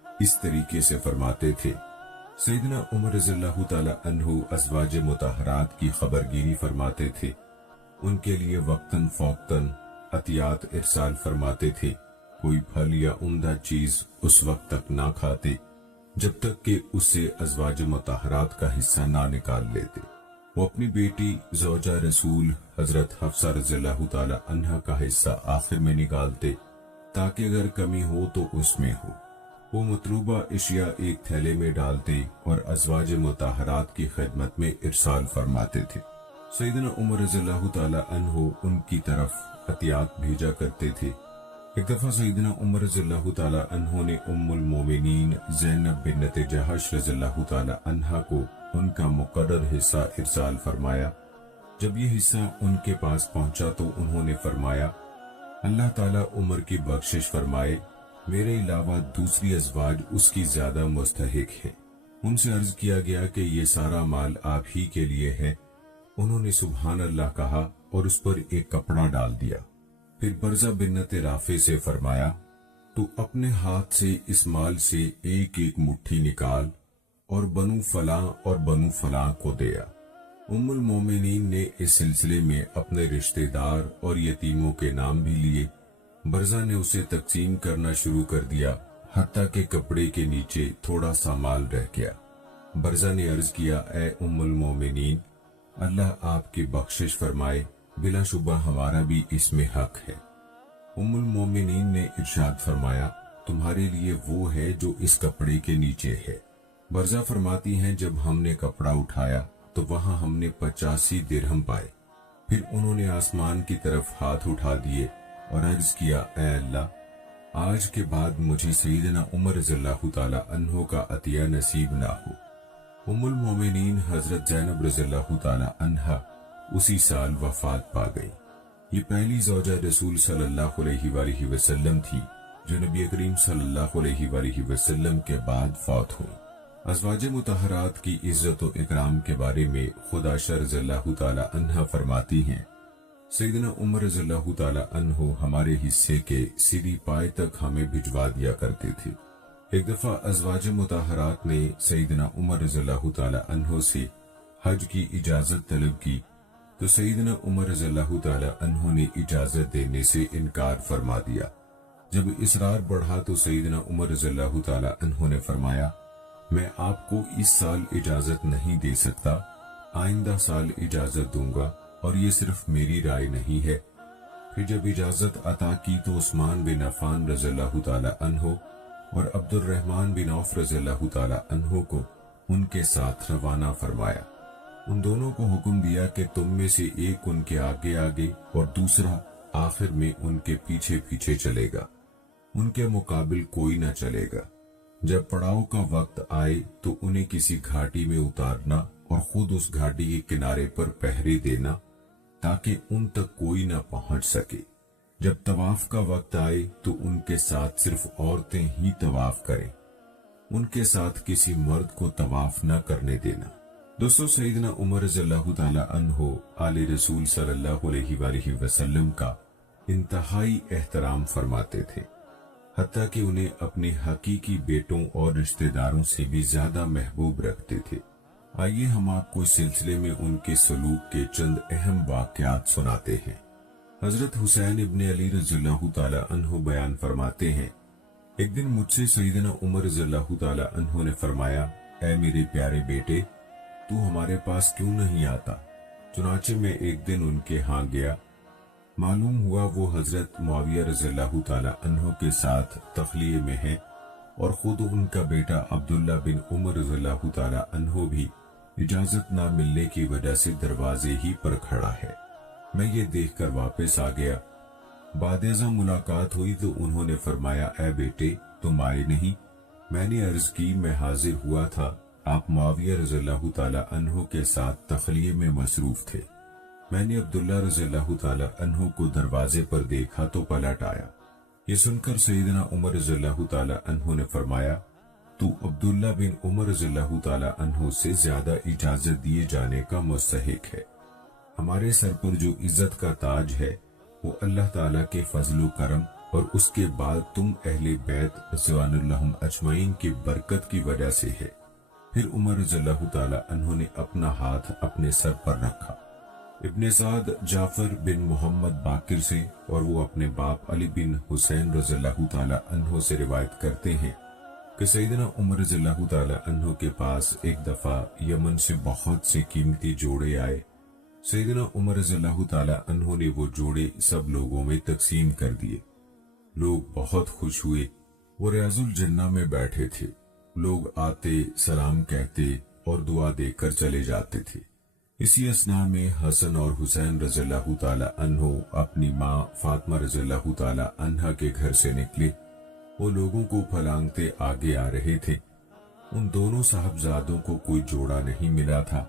اس طریقے سے فرماتے تھے، سیدنا عمر رضی اللہ تعالی عنہ ازواج مطہرات کی خبرگیری فرماتے تھے، ان کے لیے وقتاً فوقتاً عطیات ارسال فرماتے تھے، کوئی پھل یا عمدہ چیز اس وقت تک نہ کھاتے جب تک کہ اس سے ازواج مطہرات کا حصہ نہ نکال لیتے۔ وہ اپنی بیٹی زوجہ رسول حضرت حفصہ رضی اللہ تعالی عنہ کا حصہ آخر میں نکالتے تاکہ اگر کمی ہو تو اس میں ہو۔ وہ مطلوبہ اشیاء ایک تھیلے میں ڈالتے اور ازواج مطہرات کی خدمت میں ارسال فرماتے تھے۔ سیدنا عمر رضی اللہ تعالی عنہ ان کی طرف عطیات بھیجا کرتے تھے۔ ایک دفعہ سیدنا عمر رضی اللہ تعالی عنہ نے ام المومنین زینب بنت جہش رضی اللہ تعالی عنہ کو ان کا مقرر حصہ ارسال فرمایا۔ جب یہ حصہ ان کے پاس پہنچا تو انہوں نے فرمایا، اللہ تعالیٰ عمر کی بخشش فرمائے، میرے علاوہ دوسری ازواج اس کی زیادہ مستحق ہیں۔ ان سے عرض کیا گیا کہ یہ سارا مال آپ ہی کے لیے ہے۔ انہوں نے سبحان اللہ کہا اور اس پر ایک کپڑا ڈال دیا۔ پھر برزہ بنت رافع سے فرمایا، تو اپنے ہاتھ سے اس مال سے ایک ایک مٹھی نکال اور بنو فلاں اور بنو فلاں کو دیا۔ ام المومنین نے اس سلسلے میں اپنے رشتہ دار اور یتیموں کے نام بھی لیے۔ برزہ نے اسے تقسیم کرنا شروع کر دیا، حتیٰ کہ کپڑے کے نیچے تھوڑا سا مال رہ گیا۔ برزہ نے عرض کیا، اے ام المومنین، اللہ آپ کی بخشش فرمائے، بلا شبہ ہمارا بھی اس میں حق ہے۔ ام المومنین نے ارشاد فرمایا، تمہارے لیے وہ ہے جو اس کپڑے کے نیچے ہے۔ برزہ فرماتی ہیں، جب ہم نے کپڑا اٹھایا تو وہاں ہم نے 85 درہم پائے۔ پھر انہوں نے آسمان کی طرف ہاتھ اٹھا دیے اور عرض کیا، اے اللہ، آج کے بعد مجھے سیدنا عمر رضی اللہ تعالی عنہ کا عطیہ نصیب نہ ہو۔ ام المومنین حضرت زینب رضی اللہ تعالی عنہا اسی سال وفات پا گئی۔ یہ پہلی زوجہ رسول صلی اللہ علیہ وآلہ وسلم تھی جو نبی کریم صلی اللہ علیہ وآلہ وسلم کے بعد فوت ہوئی۔ ازواج مطہرات کی عزت و اکرام کے بارے میں خود عائشہ رضی اللہ تعالی عنہا فرماتی ہیں، سیدنا عمر رضی اللہ تعالی عنہ ہمارے حصے کے سیدھی پائے تک ہمیں بھجوا دیا کرتے تھے۔ ایک دفعہ ازواج مطہرات نے سیدنا عمر رضی اللہ تعالی عنہ سے حج کی اجازت طلب کی تو سیدنا عمر رضی اللہ تعالی عنہ نے اجازت دینے سے انکار فرما دیا۔ جب اصرار بڑھا تو سیدنا عمر رضی اللہ تعالی عنہ نے فرمایا، میں آپ کو اس سال اجازت نہیں دے سکتا، آئندہ سال اجازت دوں گا، اور یہ صرف میری رائے نہیں ہے۔ پھر جب اجازت عطا کی تو عثمان بن عفان رضی اللہ تعالی عنہ اور عبد الرحمن بن عوف رضی اللہ تعالی عنہ کو ان کے ساتھ روانہ فرمایا۔ ان دونوں کو حکم دیا کہ تم میں سے ایک ان کے آگے آگے اور دوسرا آخر میں ان کے پیچھے پیچھے چلے گا، ان کے مقابل کوئی نہ چلے گا۔ جب پڑاؤ کا وقت آئے تو انہیں کسی گھاٹی میں اتارنا اور خود اس گھاٹی کے کنارے پر پہرے دینا تاکہ ان تک کوئی نہ پہنچ سکے۔ جب طواف کا وقت آئے تو ان کے ساتھ صرف عورتیں ہی طواف کریں، ان کے ساتھ کسی مرد کو طواف نہ کرنے دینا۔ دوستو، سیدنا عمر رضی اللہ تعالی عنہ آل رسول صلی اللہ علیہ وآلہ وسلم کا انتہائی احترام فرماتے تھے، حتیٰ کہ انہیں اپنے حقیقی بیٹوں اور رشتہ داروں سے بھی زیادہ محبوب رکھتے تھے۔ آئیے ہم آپ کو اس سلسلے میں ان کے سلوک کے چند اہم واقعات سناتے ہیں۔ حضرت حسین ابن علی رضی اللہ تعالی عنہ بیان فرماتے ہیں، ایک دن مجھ سے سیدنا عمر رضی اللہ تعالی عنہ نے فرمایا، اے میرے پیارے بیٹے، تو ہمارے پاس کیوں نہیں آتا؟ چنانچہ میں ایک دن ان کے ہاں گیا۔ معلوم ہوا وہ حضرت معاویہ رضی اللہ تعالی عنہ کے ساتھ تخلیے میں ہیں اور خود ان کا بیٹا عبداللہ بن عمر رضی اللہ تعالی عنہ بھی اجازت نہ ملنے کی وجہ سے دروازے ہی پر کھڑا ہے۔ میں یہ دیکھ کر واپس آ گیا۔ بعد ازاں ملاقات ہوئی تو انہوں نے فرمایا، اے بیٹے، تم آئے نہیں؟ میں نے عرض کی، میں حاضر ہوا تھا، آپ معاویہ رضی اللہ تعالی عنہ کے ساتھ تخلیے میں مصروف تھے۔ میں نے عبداللہ رضی اللہ تعالی عنہ کو دروازے پر دیکھا تو پلٹ آیا۔ یہ سن کر سیدنا عمر رضی اللہ تعالی عنہ نے فرمایا، تو عبداللہ بن عمر رضی اللہ تعالی عنہ سے زیادہ اجازت دیے جانے کا مستحق ہے۔ ہمارے سر پر جو عزت کا تاج ہے وہ اللہ تعالیٰ کے فضل و کرم اور اس کے بعد تم اہل بیت رضوان اللہ اجمعین کی برکت کی وجہ سے ہے۔ پھر عمر رضی اللہ تعالی عنہ نے اپنا ہاتھ اپنے سر پر رکھا۔ ابن سعد جعفر بن محمد باقر سے اور وہ اپنے باپ علی بن حسین رضی اللہ تعالی عنہ سے روایت کرتے ہیں کہ سیدنا عمر رضی اللہ تعالی عنہ کے پاس ایک دفعہ یمن سے بہت سے قیمتی جوڑے آئے۔ سیدنا عمر رضی اللہ تعالی عنہ نے وہ جوڑے سب لوگوں میں تقسیم کر دیے۔ لوگ بہت خوش ہوئے۔ وہ ریاض الجنہ میں بیٹھے تھے۔ لوگ آتے، سلام کہتے اور دعا دے کر چلے جاتے تھے۔ اسی اثناء میں حسن اور حسین رضی اللہ تعالی عنہ اپنی ماں فاطمہ رضی اللہ تعالی عنہا کے گھر سے نکلے۔ وہ لوگوں کو پھلانگتے آگے آ رہے تھے۔ ان دونوں صاحبزادوں کو کوئی جوڑا نہیں ملا تھا۔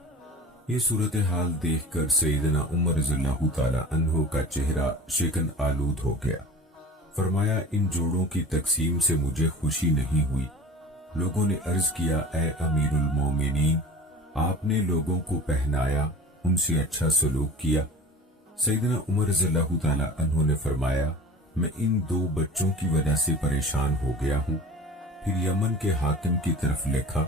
یہ صورتحال دیکھ کر سیدنا عمر رضی اللہ تعالی عنہ کا چہرہ شکن آلود ہو گیا۔ فرمایا ان جوڑوں کی تقسیم سے مجھے خوشی نہیں ہوئی۔ لوگوں نے عرض کیا اے امیر المومنین، آپ نے لوگوں کو پہنایا، ان سے اچھا سلوک کیا۔ سیدنا عمر رضی اللہ تعالی عنہ نے فرمایا میں ان 2 بچوں کی وجہ سے پریشان ہو گیا ہوں۔ پھر یمن کے حاکم کی طرف لکھا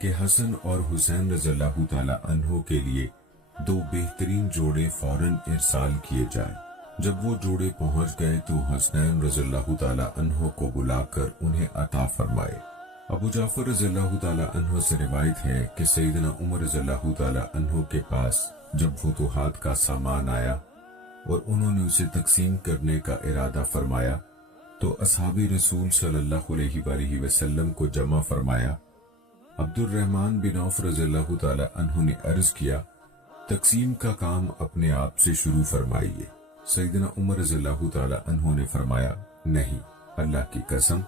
کہ حسن اور حسین رضی اللہ تعالی عنہ کے لیے 2 بہترین جوڑے فوراً ارسال کیے جائیں۔ جب وہ جوڑے پہنچ گئے تو حسنین رضی اللہ تعالی عنہ کو بلا کر انہیں عطا فرمائے۔ ابو جعفر رضی اللہ تعالی عنہ سے روایت ہے کہ سیدنا عمر رضی اللہ تعالی عنہ کے پاس جب فتوحات کا سامان آیا اور انہوں نے اسے تقسیم کرنے کا ارادہ فرمایا تو اصحاب رسول صلی اللہ علیہ وآلہ وسلم کو جمع فرمایا۔ عبد الرحمن بن عوف رضی اللہ تعالی عنہ نے عرض کیا تقسیم کا کام اپنے آپ سے شروع فرمائیے۔ سیدنا عمر رضی اللہ تعالی عنہ نے فرمایا نہیں، اللہ کی قسم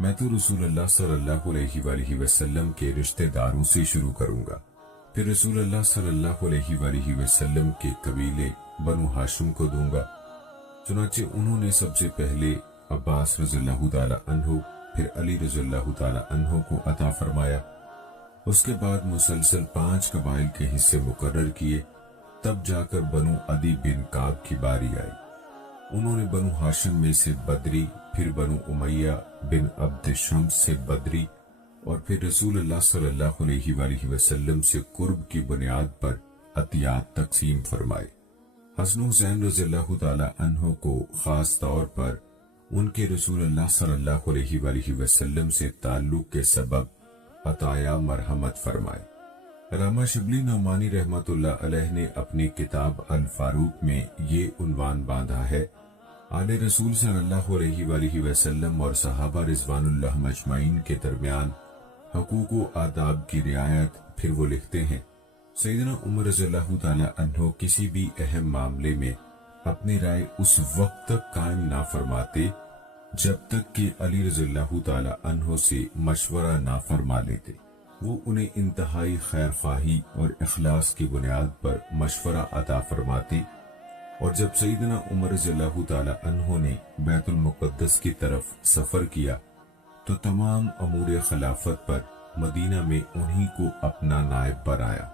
میں تو رسول اللہ صلی اللہ علیہ وآلہ وسلم کے رشتہ داروں سے شروع کروں گا، پھر رسول اللہ صلی اللہ علیہ وآلہ وسلم کے قبیلے بنو ہاشم کو دوں گا۔ چنانچہ انہوں نے سب سے پہلے عباس رضی اللہ تعالی عنہ، پھر علی رضی اللہ تعالی عنہ کو عطا فرمایا۔ اس کے بعد مسلسل 5 قبائل کے حصے مقرر کیے، تب جا کر بنو عدی بن کعب کی باری آئی۔ انہوں نے بنو ہاشم میں سے بدری، پھر بنو امیہ بن عبد شمس سے بدری اور پھر رسول اللہ صلی اللہ علیہ وآلہ وسلم سے قرب کی بنیاد پر عطیات تقسیم فرمائے۔ حسن حسین رضی اللہ تعالی عنہ کو خاص طور پر ان کے رسول اللہ صلی اللہ علیہ وآلہ وسلم سے تعلق کے سبب عطایا مرحمت فرمائے۔ علامہ شبلی نعمانی رحمت اللہ علیہ نے اپنی کتاب الفاروق میں یہ عنوان باندھا ہے آل رسول صلی اللہ علیہ وآلہ وسلم اور صحابہ رضوان اللہ مجمعین کے درمیان حقوق و آداب کی رعایت۔ پھر وہ لکھتے ہیں سیدنا عمر رضی اللہ تعالی عنہ کسی بھی اہم معاملے میں اپنی رائے اس وقت تک قائم نہ فرماتے جب تک کہ علی رضی اللہ تعالی عنہ سے مشورہ نہ فرما لیتے۔ وہ انہیں انتہائی خیر خواہی اور اخلاص کی بنیاد پر مشورہ عطا فرماتے، اور جب سیدنا عمر رضی اللہ تعالی عنہ نے بیت المقدس کی طرف سفر کیا تو تمام امور خلافت پر مدینہ میں انہی کو اپنا نائب بنایا۔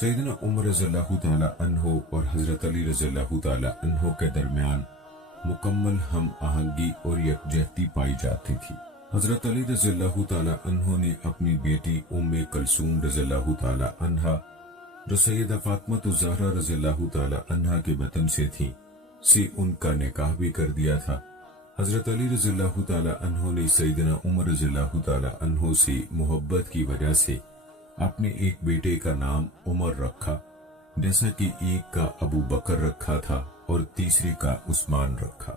سیدنا عمر رضی اللہ تعالی عنہ اور حضرت علی رضی اللہ تعالی عنہ کے درمیان مکمل ہم آہنگی اور یکجہتی پائی جاتی تھی۔ حضرت علی رضی اللہ تعالی عنہ نے اپنی بیٹی ام کلثوم رضی اللہ تعالی عنہا جو سیدہ فاطمہ الزہرا رضی اللہ تعالی عنہا کے بطن سے تھی سے ان کا نکاح بھی کر دیا تھا۔ حضرت علی رضی اللہ تعالی عنہ نے سیدنا عمر رضی اللہ تعالی عنہ سے محبت کی وجہ سے اپنے ایک بیٹے کا نام عمر رکھا، جیسا کہ ایک کا ابو بکر رکھا تھا اور تیسرے کا عثمان رکھا۔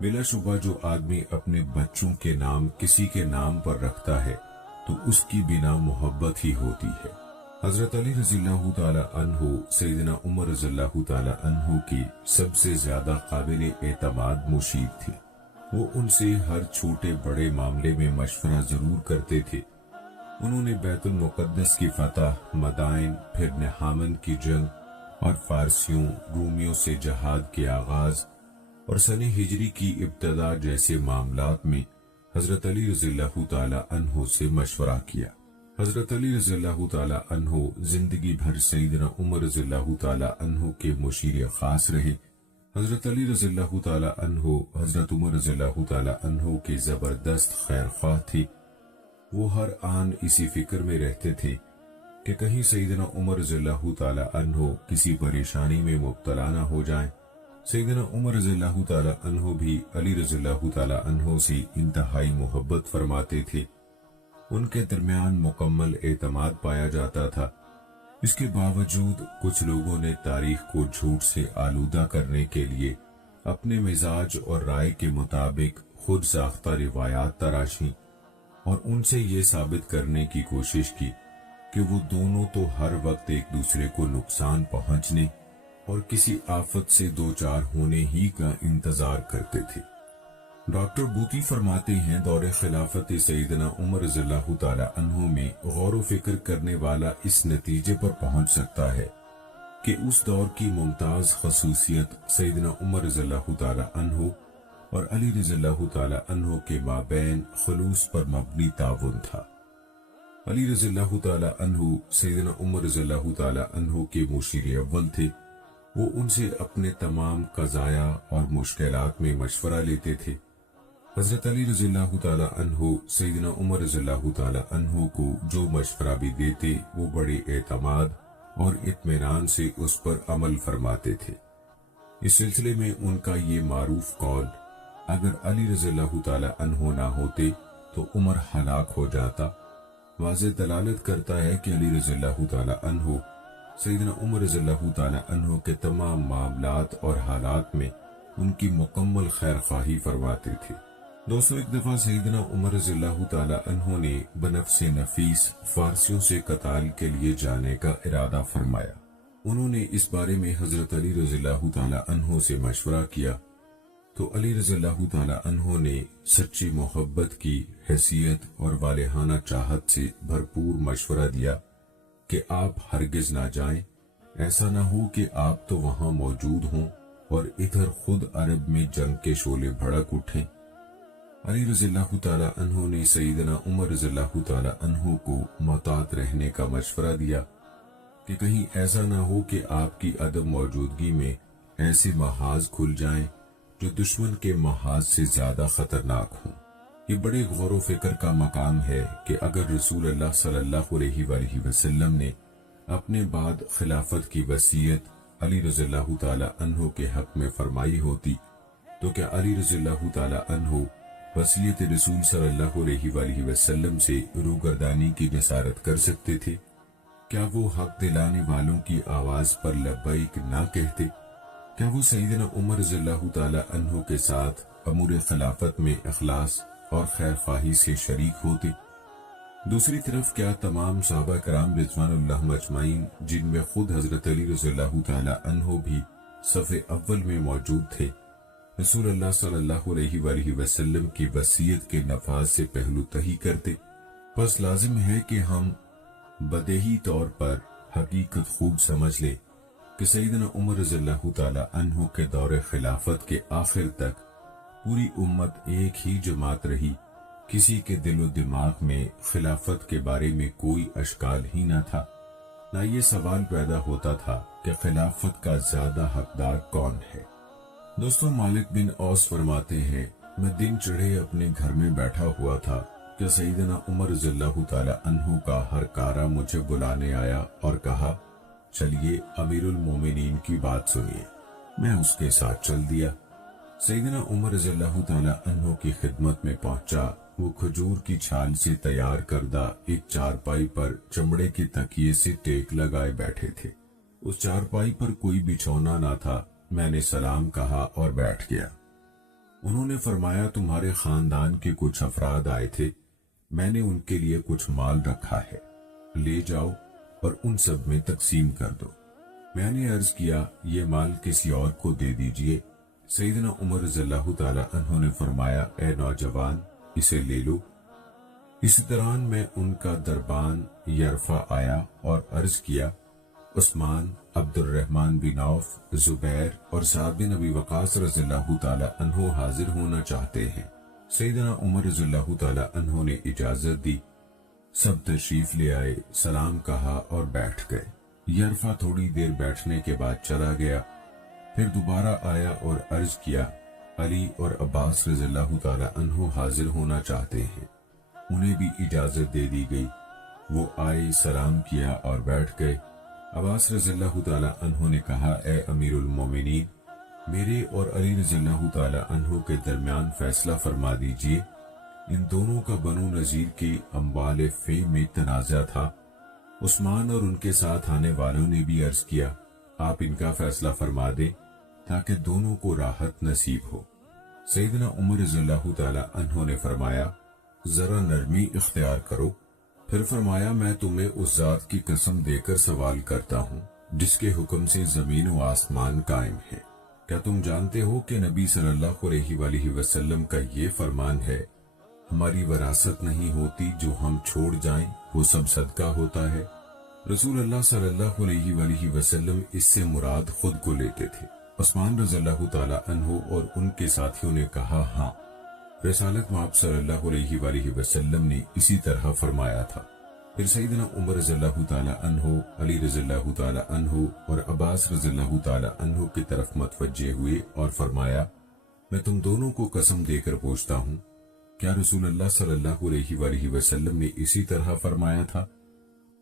بلا شبہ جو آدمی اپنے بچوں کے نام کسی کے نام پر رکھتا ہے تو اس کی بنا محبت ہی ہوتی ہے۔ حضرت علی رضی اللہ تعالی عنہ سیدنا عمر رضی اللہ تعالی عنہ کی سب سے زیادہ قابل اعتماد مشیر تھے۔ وہ ان سے ہر چھوٹے بڑے معاملے میں مشورہ ضرور کرتے تھے۔ انہوں نے بیت المقدس کی فتح، مدائن، پھر نہامند کی جنگ اور فارسیوں رومیوں سے جہاد کے آغاز اور سن ہجری کی ابتدا جیسے معاملات میں حضرت علی رضی اللہ تعالی عنہ سے مشورہ کیا۔ حضرت علی رضی اللہ تعالی عنہ زندگی بھر سیدنا عمر رضی اللہ تعالی عنہ کے مشیر خاص رہے۔ حضرت علی رضی اللہ تعالی عنہ حضرت عمر رضی اللہ تعالی عنہ کے زبردست خیر خواہ تھے۔ وہ ہر آن اسی فکر میں رہتے تھے کہ کہیں سیدنا عمر رضی اللہ تعالی عنہ کسی پریشانی میں مبتلا نہ ہو جائیں۔ سیدنا عمر رضی اللہ تعالی عنہ بھی علی رضی اللہ تعالی عنہ سے انتہائی محبت فرماتے تھے۔ ان کے درمیان مکمل اعتماد پایا جاتا تھا۔ اس کے باوجود کچھ لوگوں نے تاریخ کو جھوٹ سے آلودہ کرنے کے لیے اپنے مزاج اور رائے کے مطابق خود ساختہ روایات تراشیں اور ان سے یہ ثابت کرنے کی کوشش کی کہ وہ دونوں تو ہر وقت ایک دوسرے کو نقصان پہنچنے اور کسی آفت سے دوچار ہونے ہی کا انتظار کرتے تھے۔ ڈاکٹر بوتی فرماتے ہیں دور خلافت سیدنا عمر رضی اللہ تعالی عنہ میں غور و فکر کرنے والا اس نتیجے پر پہنچ سکتا ہے کہ اس دور کی ممتاز خصوصیت سیدنا عمر رضی اللہ تعالی عنہ اور علی رضی اللہ تعالی عنہ کے مابین خلوص پر مبنی تعاون تھا۔ علی رضی اللہ تعالی عنہ سیدنا عمر رضی اللہ تعالی عنہ کے مشیر اول تھے۔ وہ ان سے اپنے تمام قضایا اور مشکلات میں مشورہ لیتے تھے۔ حضرت علی رضی اللہ تعالی عنہ سیدنا عمر رضی اللہ تعالی عنہ کو جو مشورہ بھی دیتے وہ بڑے اعتماد اور اطمینان سے اس پر عمل فرماتے تھے۔ اس سلسلے میں ان کا یہ معروف قول، اگر علی رضی اللہ تعالی عنہ نہ ہوتے تو عمر ہلاک ہو جاتا، واضح دلالت کرتا ہے کہ علی رضی اللہ تعالی عنہ سیدنا عمر رضی اللہ تعالی عنہ کے تمام معاملات اور حالات میں ان کی مکمل خیر خواہی فرماتے تھے۔ دوستو، ایک دفعہ سیدنا عمر رضی اللہ تعالی عنہ نے بنفس نفیس فارسیوں سے قتال کے لیے جانے کا ارادہ فرمایا۔ انہوں نے اس بارے میں حضرت علی رضی اللہ تعالی عنہ سے مشورہ کیا تو علی رضی اللہ تعالی عنہ نے سچی محبت کی حیثیت اور والہانہ چاہت سے بھرپور مشورہ دیا کہ آپ ہرگز نہ جائیں، ایسا نہ ہو کہ آپ تو وہاں موجود ہوں اور ادھر خود عرب میں جنگ کے شعلے بھڑک اٹھیں۔ علی رضی اللہ تعالی عنہ نے سیدنا عمر رضی اللہ تعالی عنہ کو محتاط رہنے کا مشورہ دیا کہ کہیں ایسا نہ ہو کہ آپ کی عدم موجودگی میں ایسے محاذ کھل جائیں جو دشمن کے محاذ سے زیادہ خطرناک ہوں۔ یہ بڑے غور و فکر کا مقام ہے کہ اگر رسول اللہ صلی اللہ علیہ وآلہ وسلم نے اپنے بعد خلافت کی وصیت علی رضی اللہ تعالی عنہ کے حق میں فرمائی ہوتی تو کیا علی رضی اللہ تعالی عنہ وصیت رسول صلی اللہ علیہ وآلہ وسلم سے روگردانی کی جسارت کر سکتے تھے؟ کیا وہ حق دلانے والوں کی آواز پر لبیک نہ کہتے؟ کیا وہ سیدنا عمر رضی اللہ تعالی عنہ کے ساتھ امور خلافت میں اخلاص اور خیر خواہی سے شریک ہوتے؟ دوسری طرف کیا تمام صحابہ کرام رضوان اللہ مجمعین، جن میں خود حضرت علی رضی اللہ تعالی عنہ بھی صف اول میں موجود تھے، رسول اللہ صلی اللہ علیہ وآلہ وسلم کی وصیت کے نفاذ سے پہلو تہی کرتے؟ بس لازم ہے کہ ہم بدیہی طور پر حقیقت خوب سمجھ لیں کہ سیدنا عمر رضی اللہ تعالی عنہ کے دور خلافت کے آخر تک پوری امت ایک ہی جماعت رہی، کسی کے دل و دماغ میں خلافت کے بارے میں کوئی اشکال ہی نہ تھا، نہ یہ سوال پیدا ہوتا تھا کہ خلافت کا زیادہ حقدار کون ہے۔ دوستو، مالک بن اوس فرماتے ہیں، میں دن چڑھے اپنے گھر میں بیٹھا ہوا تھا کہ سیدنا عمر رضی اللہ تعالی عنہ کا ہر کارا مجھے بلانے آیا اور کہا، چلیے امیر المومنین کی بات سنیے۔ میں اس کے ساتھ چل دیا۔ سیدنا عمر رضی اللہ تعالی عنہ کی خدمت میں پہنچا۔ وہ کھجور کی چھال سے تیار کردہ ایک چارپائی پر چمڑے کے تکیے سے ٹیک لگائے بیٹھے تھے۔ اس چارپائی پر کوئی بچھونا نہ تھا۔ میں نے سلام کہا اور بیٹھ گیا۔ انہوں نے فرمایا، تمہارے خاندان کے کچھ افراد آئے تھے، میں نے ان کے لیے کچھ مال رکھا ہے، لے جاؤ اور ان سب میں تقسیم کر دو۔ میں نے عرض کیا، یہ مال کسی اور کو دے دیجئے۔ سیدنا عمر رضی اللہ تعالی عنہ نے فرمایا، اے نوجوان، اسے لے لو۔ اس دوران میں ان کا دربان یرفع آیا اور عرض کیا، عثمان، عبد الرحمن بن عوف، زبیر اور سعد بن ابی وقاص رضی اللہ تعالی عنہ حاضر ہونا چاہتے ہیں۔ سیدنا عمر رضی اللہ تعالی عنہ نے اجازت دی۔ سب تشریف لے آئے، سلام کہا اور بیٹھ گئے۔ یرفع تھوڑی دیر بیٹھنے کے بعد چلا گیا، پھر دوبارہ آیا اور عرض کیا، علی اور عباس رضی اللہ تعالی عنہ حاضر ہونا چاہتے ہیں۔ انہیں بھی اجازت دے دی گئی۔ وہ آئے، سلام کیا اور بیٹھ گئے۔ عباس رضی اللہ تعالی عنہ نے کہا، اے امیر المومنین، میرے اور علی رضی اللہ تعالی عنہ کے درمیان فیصلہ فرما دیجئے۔ ان دونوں کا بنو نذیر کے اموال فی میں تنازع تھا۔ عثمان اور ان کے ساتھ آنے والوں نے بھی عرض کیا، آپ ان کا فیصلہ فرما دیں تاکہ دونوں کو راحت نصیب ہو۔ سیدنا عمر رضی اللہ تعالی عنہ نے فرمایا، ذرا نرمی اختیار کرو۔ پھر فرمایا، میں تمہیں اس ذات کی قسم دے کر سوال کرتا ہوں جس کے حکم سے زمین و آسمان قائم ہے، کیا تم جانتے ہو کہ نبی صلی اللہ علیہ وآلہ وسلم کا یہ فرمان ہے، ہماری وراثت نہیں ہوتی، جو ہم چھوڑ جائیں وہ سب صدقہ ہوتا ہے۔ رسول اللہ صلی اللہ علیہ وآلہ وسلم اس سے مراد خود کو لیتے تھے عثمان رضی اللہ تعالی عنہ اور ان کے ساتھیوں نے کہا ہاں، رسالت مآب صلی اللہ علیہ وآلہ وسلم نے اسی طرح فرمایا تھا۔ پھر سیدنا عمر رضی اللہ تعالی عنہ، علی رضی اللہ تعالی عنہ اور عباس رضی اللہ تعالی عنہ کی طرف متوجہ ہوئے اور فرمایا، میں تم دونوں کو قسم دے کر پوچھتا ہوں، کیا رسول اللہ صلی اللہ علیہ وآلہ وسلم نے اسی طرح فرمایا تھا؟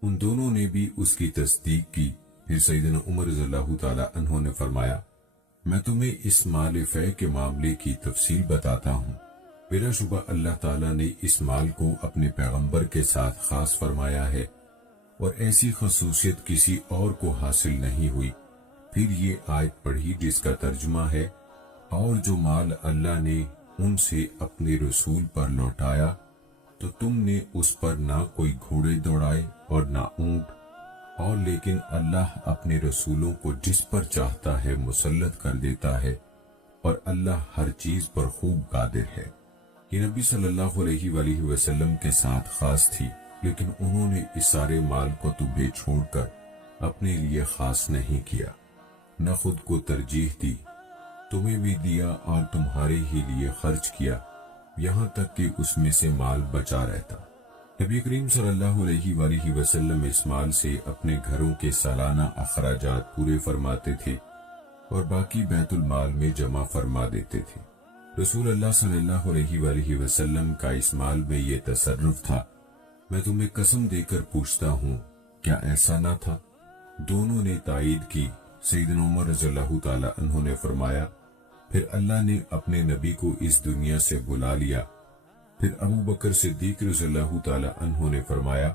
ان دونوں نے بھی اس کی تصدیق کی۔ پھر سیدنا عمر رضی اللہ تعالی عنہ نے فرمایا، میں تمہیں اس مال فے کے معاملے کی تفصیل بتاتا ہوں۔ بلا شبہ اللہ تعالیٰ نے اس مال کو اپنے پیغمبر کے ساتھ خاص فرمایا ہے اور ایسی خصوصیت کسی اور کو حاصل نہیں ہوئی۔ پھر یہ آیت پڑھی جس کا ترجمہ ہے، اور جو مال اللہ نے ان سے اپنے رسول پر لوٹایا تو تم نے اس پر نہ کوئی گھوڑے دوڑائے اور نہ اونٹ، اور لیکن اللہ اپنے رسولوں کو جس پر چاہتا ہے مسلط کر دیتا ہے، اور اللہ ہر چیز پر خوب قادر ہے۔ یہ نبی صلی اللہ علیہ وآلہ وسلم کے ساتھ خاص تھی، لیکن انہوں نے اس سارے مال کو تمہیں چھوڑ کر اپنے لیے خاص نہیں کیا، نہ خود کو ترجیح دی، تمہیں بھی دیا اور تمہارے ہی لیے خرچ کیا، یہاں تک کہ اس میں سے مال بچا رہتا۔ نبی کریم صلی اللہ علیہ وآلہ وسلم اس مال سے اپنے گھروں کے سالانہ اخراجات پورے فرماتے تھے اور باقی بیت المال میں جمع فرما دیتے تھے۔ رسول اللہ صلی اللہ علیہ وآلہ وسلم کا اس مال میں یہ تصرف تھا۔ میں تمہیں قسم دے کر پوچھتا ہوں، کیا ایسا نہ تھا؟ دونوں نے تائید کی۔ سیدنا عمر رضی اللہ تعالی عنہ نے فرمایا، پھر اللہ نے اپنے نبی کو اس دنیا سے بلا لیا۔ پھر ابو بکر صدیق رضی اللہ تعالی عنہ نے فرمایا،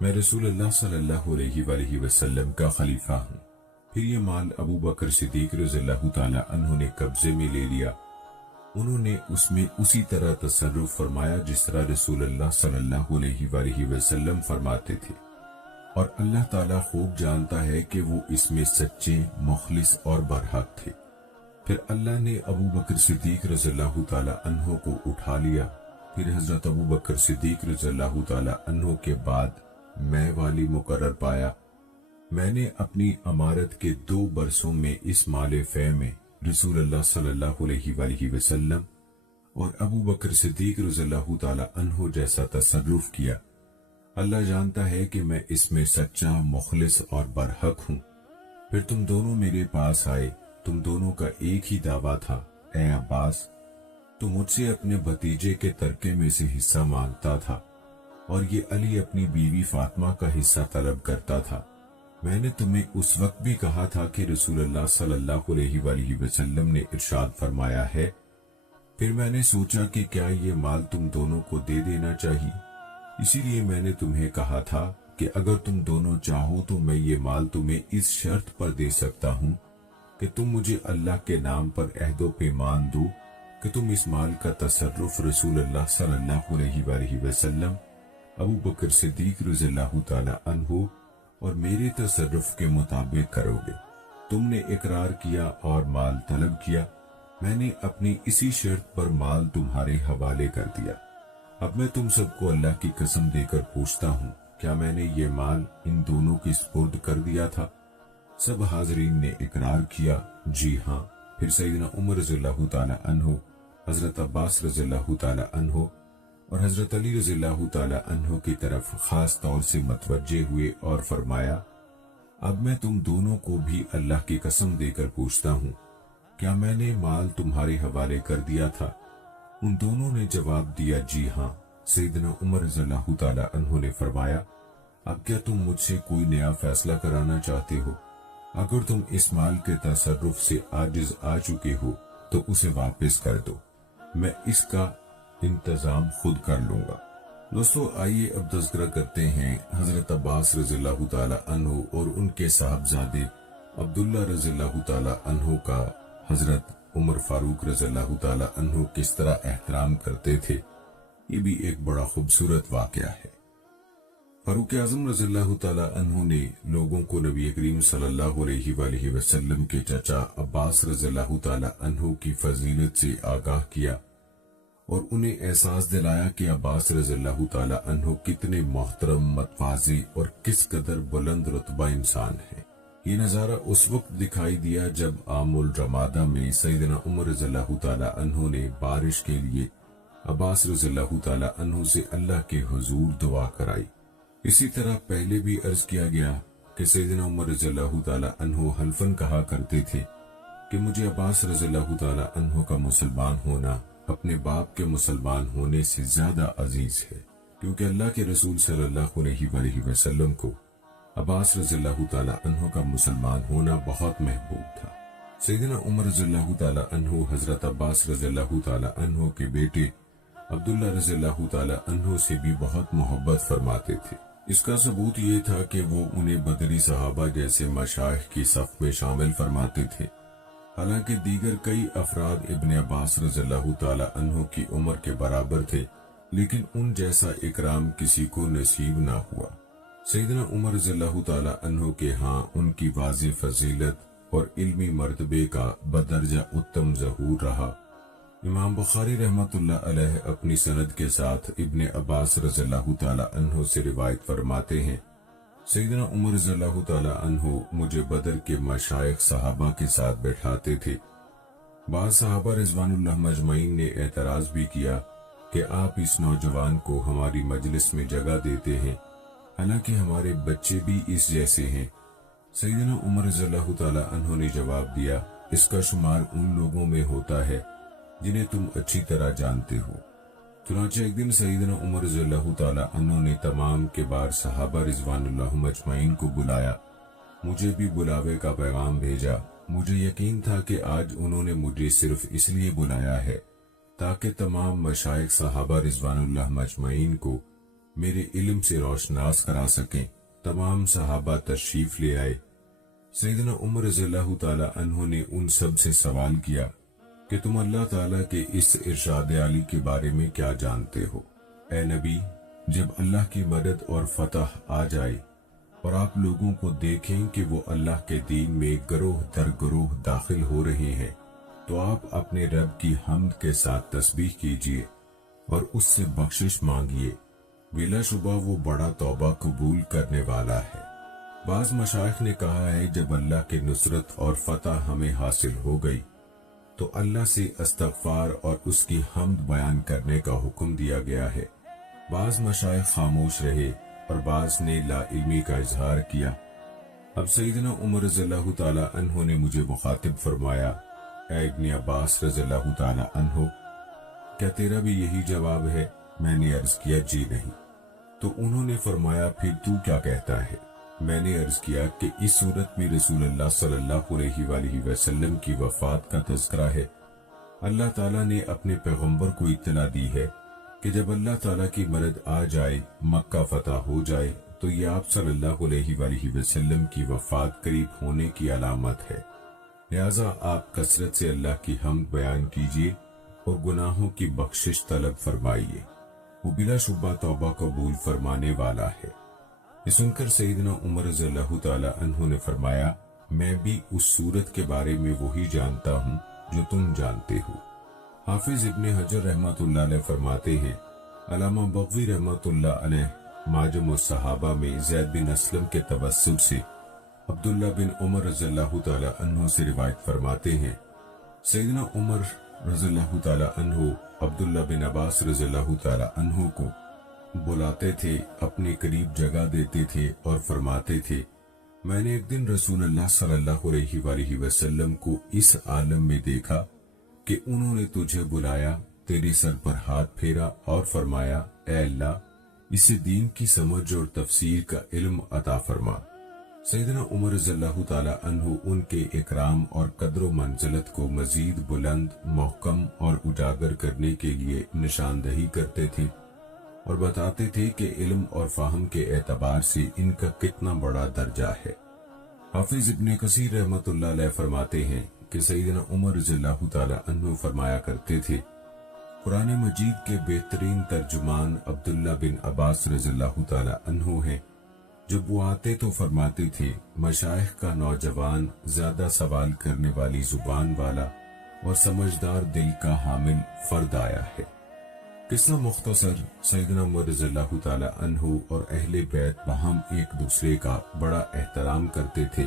میں رسول اللہ صلی اللہ علیہ وآلہ وسلم کا خلیفہ ہوں۔ پھر یہ مال ابو بکر صدیق رضی اللہ تعالی عنہ نے قبضے میں لے لیا۔ انہوں نے اس میں اسی طرح تصرف فرمایا جس طرح رسول اللہ صلی اللہ علیہ وآلہ وسلم فرماتے تھے، اور اللہ تعالیٰ خوب جانتا ہے کہ وہ اس میں سچے، مخلص اور برحق تھے۔ پھر اللہ نے ابو بکر صدیق رضی اللہ تعالی عنہ کو اٹھا لیا۔ پھر حضرت ابو بکر صدیق رضی اللہ تعالی عنہ کے بعد میں والی مقرر پایا۔ میں نے اپنی امارت کے 2 برسوں میں اس مال فے میں رسول اللہ صلی اللہ علیہ وآلہ وسلم اور ابو بکر صدیق رضی اللہ تعالی عنہ جیسا تصرف کیا۔ اللہ جانتا ہے کہ میں اس میں سچا، مخلص اور برحق ہوں۔ پھر تم دونوں میرے پاس آئے۔ تم دونوں کا ایک ہی دعویٰ تھا، اے عباس، تو مجھ سے اپنے بھتیجے کے ترکے میں سے حصہ مانگتا تھا، اور یہ علی اپنی بیوی فاطمہ کا حصہ طلب کرتا تھا۔ میں نے تمہیں اس وقت بھی کہا تھا کہ رسول اللہ صلی اللہ علیہ وآلہ وسلم نے ارشاد فرمایا ہے۔ پھر میں نے سوچا کہ کیا یہ مال تم دونوں کو دے دینا چاہیے، اسی لیے میں نے تمہیں کہا تھا کہ اگر تم دونوں چاہو تو میں یہ مال تمہیں اس شرط پر دے سکتا ہوں کہ تم مجھے اللہ کے نام پر عہد و پیمان دو کہ تم اس مال کا تصرف رسول اللہ صلی اللہ علیہ وآلہ وسلم، ابو بکر صدیق رضی اللہ تعالی عنہ اور میرے تصرف کے مطابق کرو گے۔ تم نے اقرار کیا اور مال طلب کیا۔ میں نے اپنی اسی شرط پر مال تمہارے حوالے کر دیا۔ اب میں تم سب کو اللہ کی قسم دے کر پوچھتا ہوں، کیا میں نے یہ مال ان دونوں کی سپرد کر دیا تھا؟ سب حاضرین نے اقرار کیا، جی ہاں۔ پھر سیدنا عمر رضی اللہ تعالی عنہ، حضرت عباس رضی اللہ تعالی عنہ اور حضرت علی رضی اللہ تعالی عنہ کی طرف خاص طور سے متوجہ ہوئے اور فرمایا، اب میں تم دونوں کو بھی اللہ کی قسم دے کر پوچھتا ہوں، کیا میں نے مال تمہارے حوالے کر دیا تھا؟ ان دونوں نے جواب دیا، جی ہاں۔ سیدنا عمر رضی اللہ تعالی عنہ نے فرمایا، اب کیا تم مجھ سے کوئی نیا فیصلہ کرانا چاہتے ہو؟ اگر تم اس مال کے تصرف سے عاجز آ چکے ہو تو اسے واپس کر دو، میں اس کا انتظام خود کر لوں گا۔ دوستو، آئیے اب تذکرہ کرتے ہیں حضرت عباس رضی اللہ تعالی عنہ اور ان کے صاحبزادے عبداللہ رضی اللہ تعالی عنہ کا حضرت عمر فاروق رضی اللہ تعالی عنہ کس طرح احترام کرتے تھے۔ یہ بھی ایک بڑا خوبصورت واقعہ ہے۔ فاروق اعظم رضی اللہ تعالی عنہ نے لوگوں کو نبی کریم صلی اللہ علیہ وآلہ وسلم کے چچا عباس رضی اللہ تعالی عنہ کی فضیلت سے آگاہ کیا اور انہیں احساس دلایا کہ عباس رضی اللہ تعالی عنہ کتنے محترم، متواضع اور کس قدر بلند رتبہ انسان ہیں۔ یہ نظارہ اس وقت دکھائی دیا جب عام الرمادہ میں سیدنا عمر رضی اللہ تعالی عنہ نے بارش کے لیے عباس رضی اللہ تعالی عنہ سے اللہ کے حضور دعا کرائی۔ اسی طرح پہلے بھی عرض کیا گیا کہ سیدنا عمر رضی اللہ تعالی عنہ حلفاً کہا کرتے تھے کہ مجھے عباس رضی اللہ تعالی عنہ کا مسلمان ہونا اپنے باپ کے مسلمان ہونے سے زیادہ عزیز ہے، کیونکہ اللہ کے رسول صلی اللہ علیہ وآلہ وسلم کو عباس رضی اللہ تعالی عنہ کا مسلمان ہونا بہت محبوب تھا۔ سیدنا عمر رضی اللہ تعالی عنہ حضرت عباس رضی اللہ تعالی عنہ کے بیٹے عبداللہ رضی اللہ تعالی عنہ سے بھی بہت محبت فرماتے تھے۔ اس کا ثبوت یہ تھا کہ وہ انہیں بدری صحابہ جیسے مشائخ کی صف میں شامل فرماتے تھے۔ حالانکہ دیگر کئی افراد ابن عباس رضی اللہ تعالی عنہ کی عمر کے برابر تھے، لیکن ان جیسا اکرام کسی کو نصیب نہ ہوا۔ سیدنا عمر رضی اللہ تعالی عنہ کے ہاں ان کی واضح فضیلت اور علمی مرتبے کا بدرجہ اتم ظہور رہا۔ امام بخاری رحمت اللہ علیہ اپنی سند کے ساتھ ابن عباس رضی اللہ تعالی عنہ سے روایت فرماتے ہیں، سیدنا عمر رضی اللہ تعالی عنہ مجھے بدر کے مشائخ صحابہ کے ساتھ بیٹھاتے تھے۔ بعض صحابہ رضوان اللہ مجمعین نے اعتراض بھی کیا کہ آپ اس نوجوان کو ہماری مجلس میں جگہ دیتے ہیں، حالانکہ ہمارے بچے بھی اس جیسے ہیں۔ سیدنا عمر رضی اللہ تعالی عنہ نے جواب دیا، اس کا شمار ان لوگوں میں ہوتا ہے جنہیں تم اچھی طرح جانتے ہو۔ چنانچہ ایک دن سیدنا عمر رضی اللہ تعالی عنہ نے تمام کبار صحابہ رضوان اللہ مجمعین کو بلایا، مجھے بھی بلاوے کا پیغام بھیجا۔ مجھے یقین تھا کہ آج انہوں نے مجھے صرف اس لیے بلایا ہے تاکہ تمام مشائخ صحابہ رضوان اللہ مجمعین کو میرے علم سے روشناس کرا سکیں۔ تمام صحابہ تشریف لے آئے۔ سیدنا عمر رضی اللہ تعالی عنہ نے ان سب سے سوال کیا کہ تم اللہ تعالیٰ کے اس ارشاد عالی کے بارے میں کیا جانتے ہو؟ اے نبی، جب اللہ کی مدد اور فتح آ جائے اور آپ لوگوں کو دیکھیں کہ وہ اللہ کے دین میں گروہ در گروہ داخل ہو رہے ہیں، تو آپ اپنے رب کی حمد کے ساتھ تسبیح کیجئے اور اس سے بخشش مانگیے، بلا شبہ وہ بڑا توبہ قبول کرنے والا ہے۔ بعض مشائخ نے کہا ہے جب اللہ کی نصرت اور فتح ہمیں حاصل ہو گئی تو اللہ سے استغفار اور اس کی حمد بیان کرنے کا حکم دیا گیا ہے۔ بعض مشائخ خاموش رہے اور بعض نے لا علمی کا اظہار کیا۔ اب سیدنا عمر رضی اللہ تعالی عنہ نے مجھے مخاطب فرمایا، اے ابن عباس رضی اللہ تعالی عنہ، کیا تیرا بھی یہی جواب ہے؟ میں نے عرض کیا جی نہیں۔ تو انہوں نے فرمایا پھر تو کیا کہتا ہے؟ میں نے عرض کیا کہ اس صورت میں رسول اللہ صلی اللہ علیہ وآلہ وسلم کی وفات کا تذکرہ ہے۔ اللہ تعالیٰ نے اپنے پیغمبر کو اطلاع دی ہے کہ جب اللہ تعالیٰ کی مدد آ جائے، مکہ فتح ہو جائے، تو یہ آپ صلی اللہ علیہ وآلہ وسلم کی وفات قریب ہونے کی علامت ہے۔ لہذا آپ کثرت سے اللہ کی حمد بیان کیجیے اور گناہوں کی بخشش طلب فرمائیے، وہ بلا شبہ توبہ قبول فرمانے والا ہے۔ یہ سن کر سیدنا عمر رضی اللہ تعالی عنہ نے فرمایا، میں بھی اس صورت کے بارے میں وہی جانتا ہوں جو تم جانتے ہو۔ حافظ ابن حجر رحمت اللہ علیہ فرماتے ہیں، علامہ بغوی رحمت اللہ علیہ معجم الصحابہ میں زید بن اسلم کے توسل سے عبداللہ بن عمر رضی اللہ تعالی عنہ سے روایت فرماتے ہیں، سیدنا عمر رضی اللہ تعالی عنہ عبداللہ بن عباس رضی اللہ تعالی عنہ کو بلاتے تھے، اپنے قریب جگہ دیتے تھے اور فرماتے تھے، میں نے ایک دن رسول اللہ صلی اللہ علیہ وآلہ وسلم کو اس عالم میں دیکھا کہ انہوں نے تجھے بلایا، تیرے سر پر ہاتھ پھیرا اور فرمایا، اے اللہ، اسے دین کی سمجھ اور تفسیر کا علم عطا فرما۔ سیدنا عمر رضی اللہ تعالی عنہ ان کے اکرام اور قدر و منزلت کو مزید بلند، محکم اور اجاگر کرنے کے لیے نشاندہی کرتے تھے اور بتاتے تھے کہ علم اور فہم کے اعتبار سے ان کا کتنا بڑا درجہ ہے۔ حافظ ابن کثیر رحمت اللہ علیہ فرماتے ہیں کہ سیدنا عمر رضی اللہ تعالی عنہ فرمایا کرتے تھے، قرآن مجید کے بہترین ترجمان عبداللہ بن عباس رضی اللہ تعالی عنہ ہیں۔ جب وہ آتے تو فرماتے تھے، مشائخ کا نوجوان زیادہ سوال کرنے والی زبان والا اور سمجھدار دل کا حامل فرد آیا ہے۔ قصہ مختصر، سیدنا عمر رضی اللہ تعالی عنہ اور اہل بیت باہم ایک دوسرے کا بڑا احترام کرتے تھے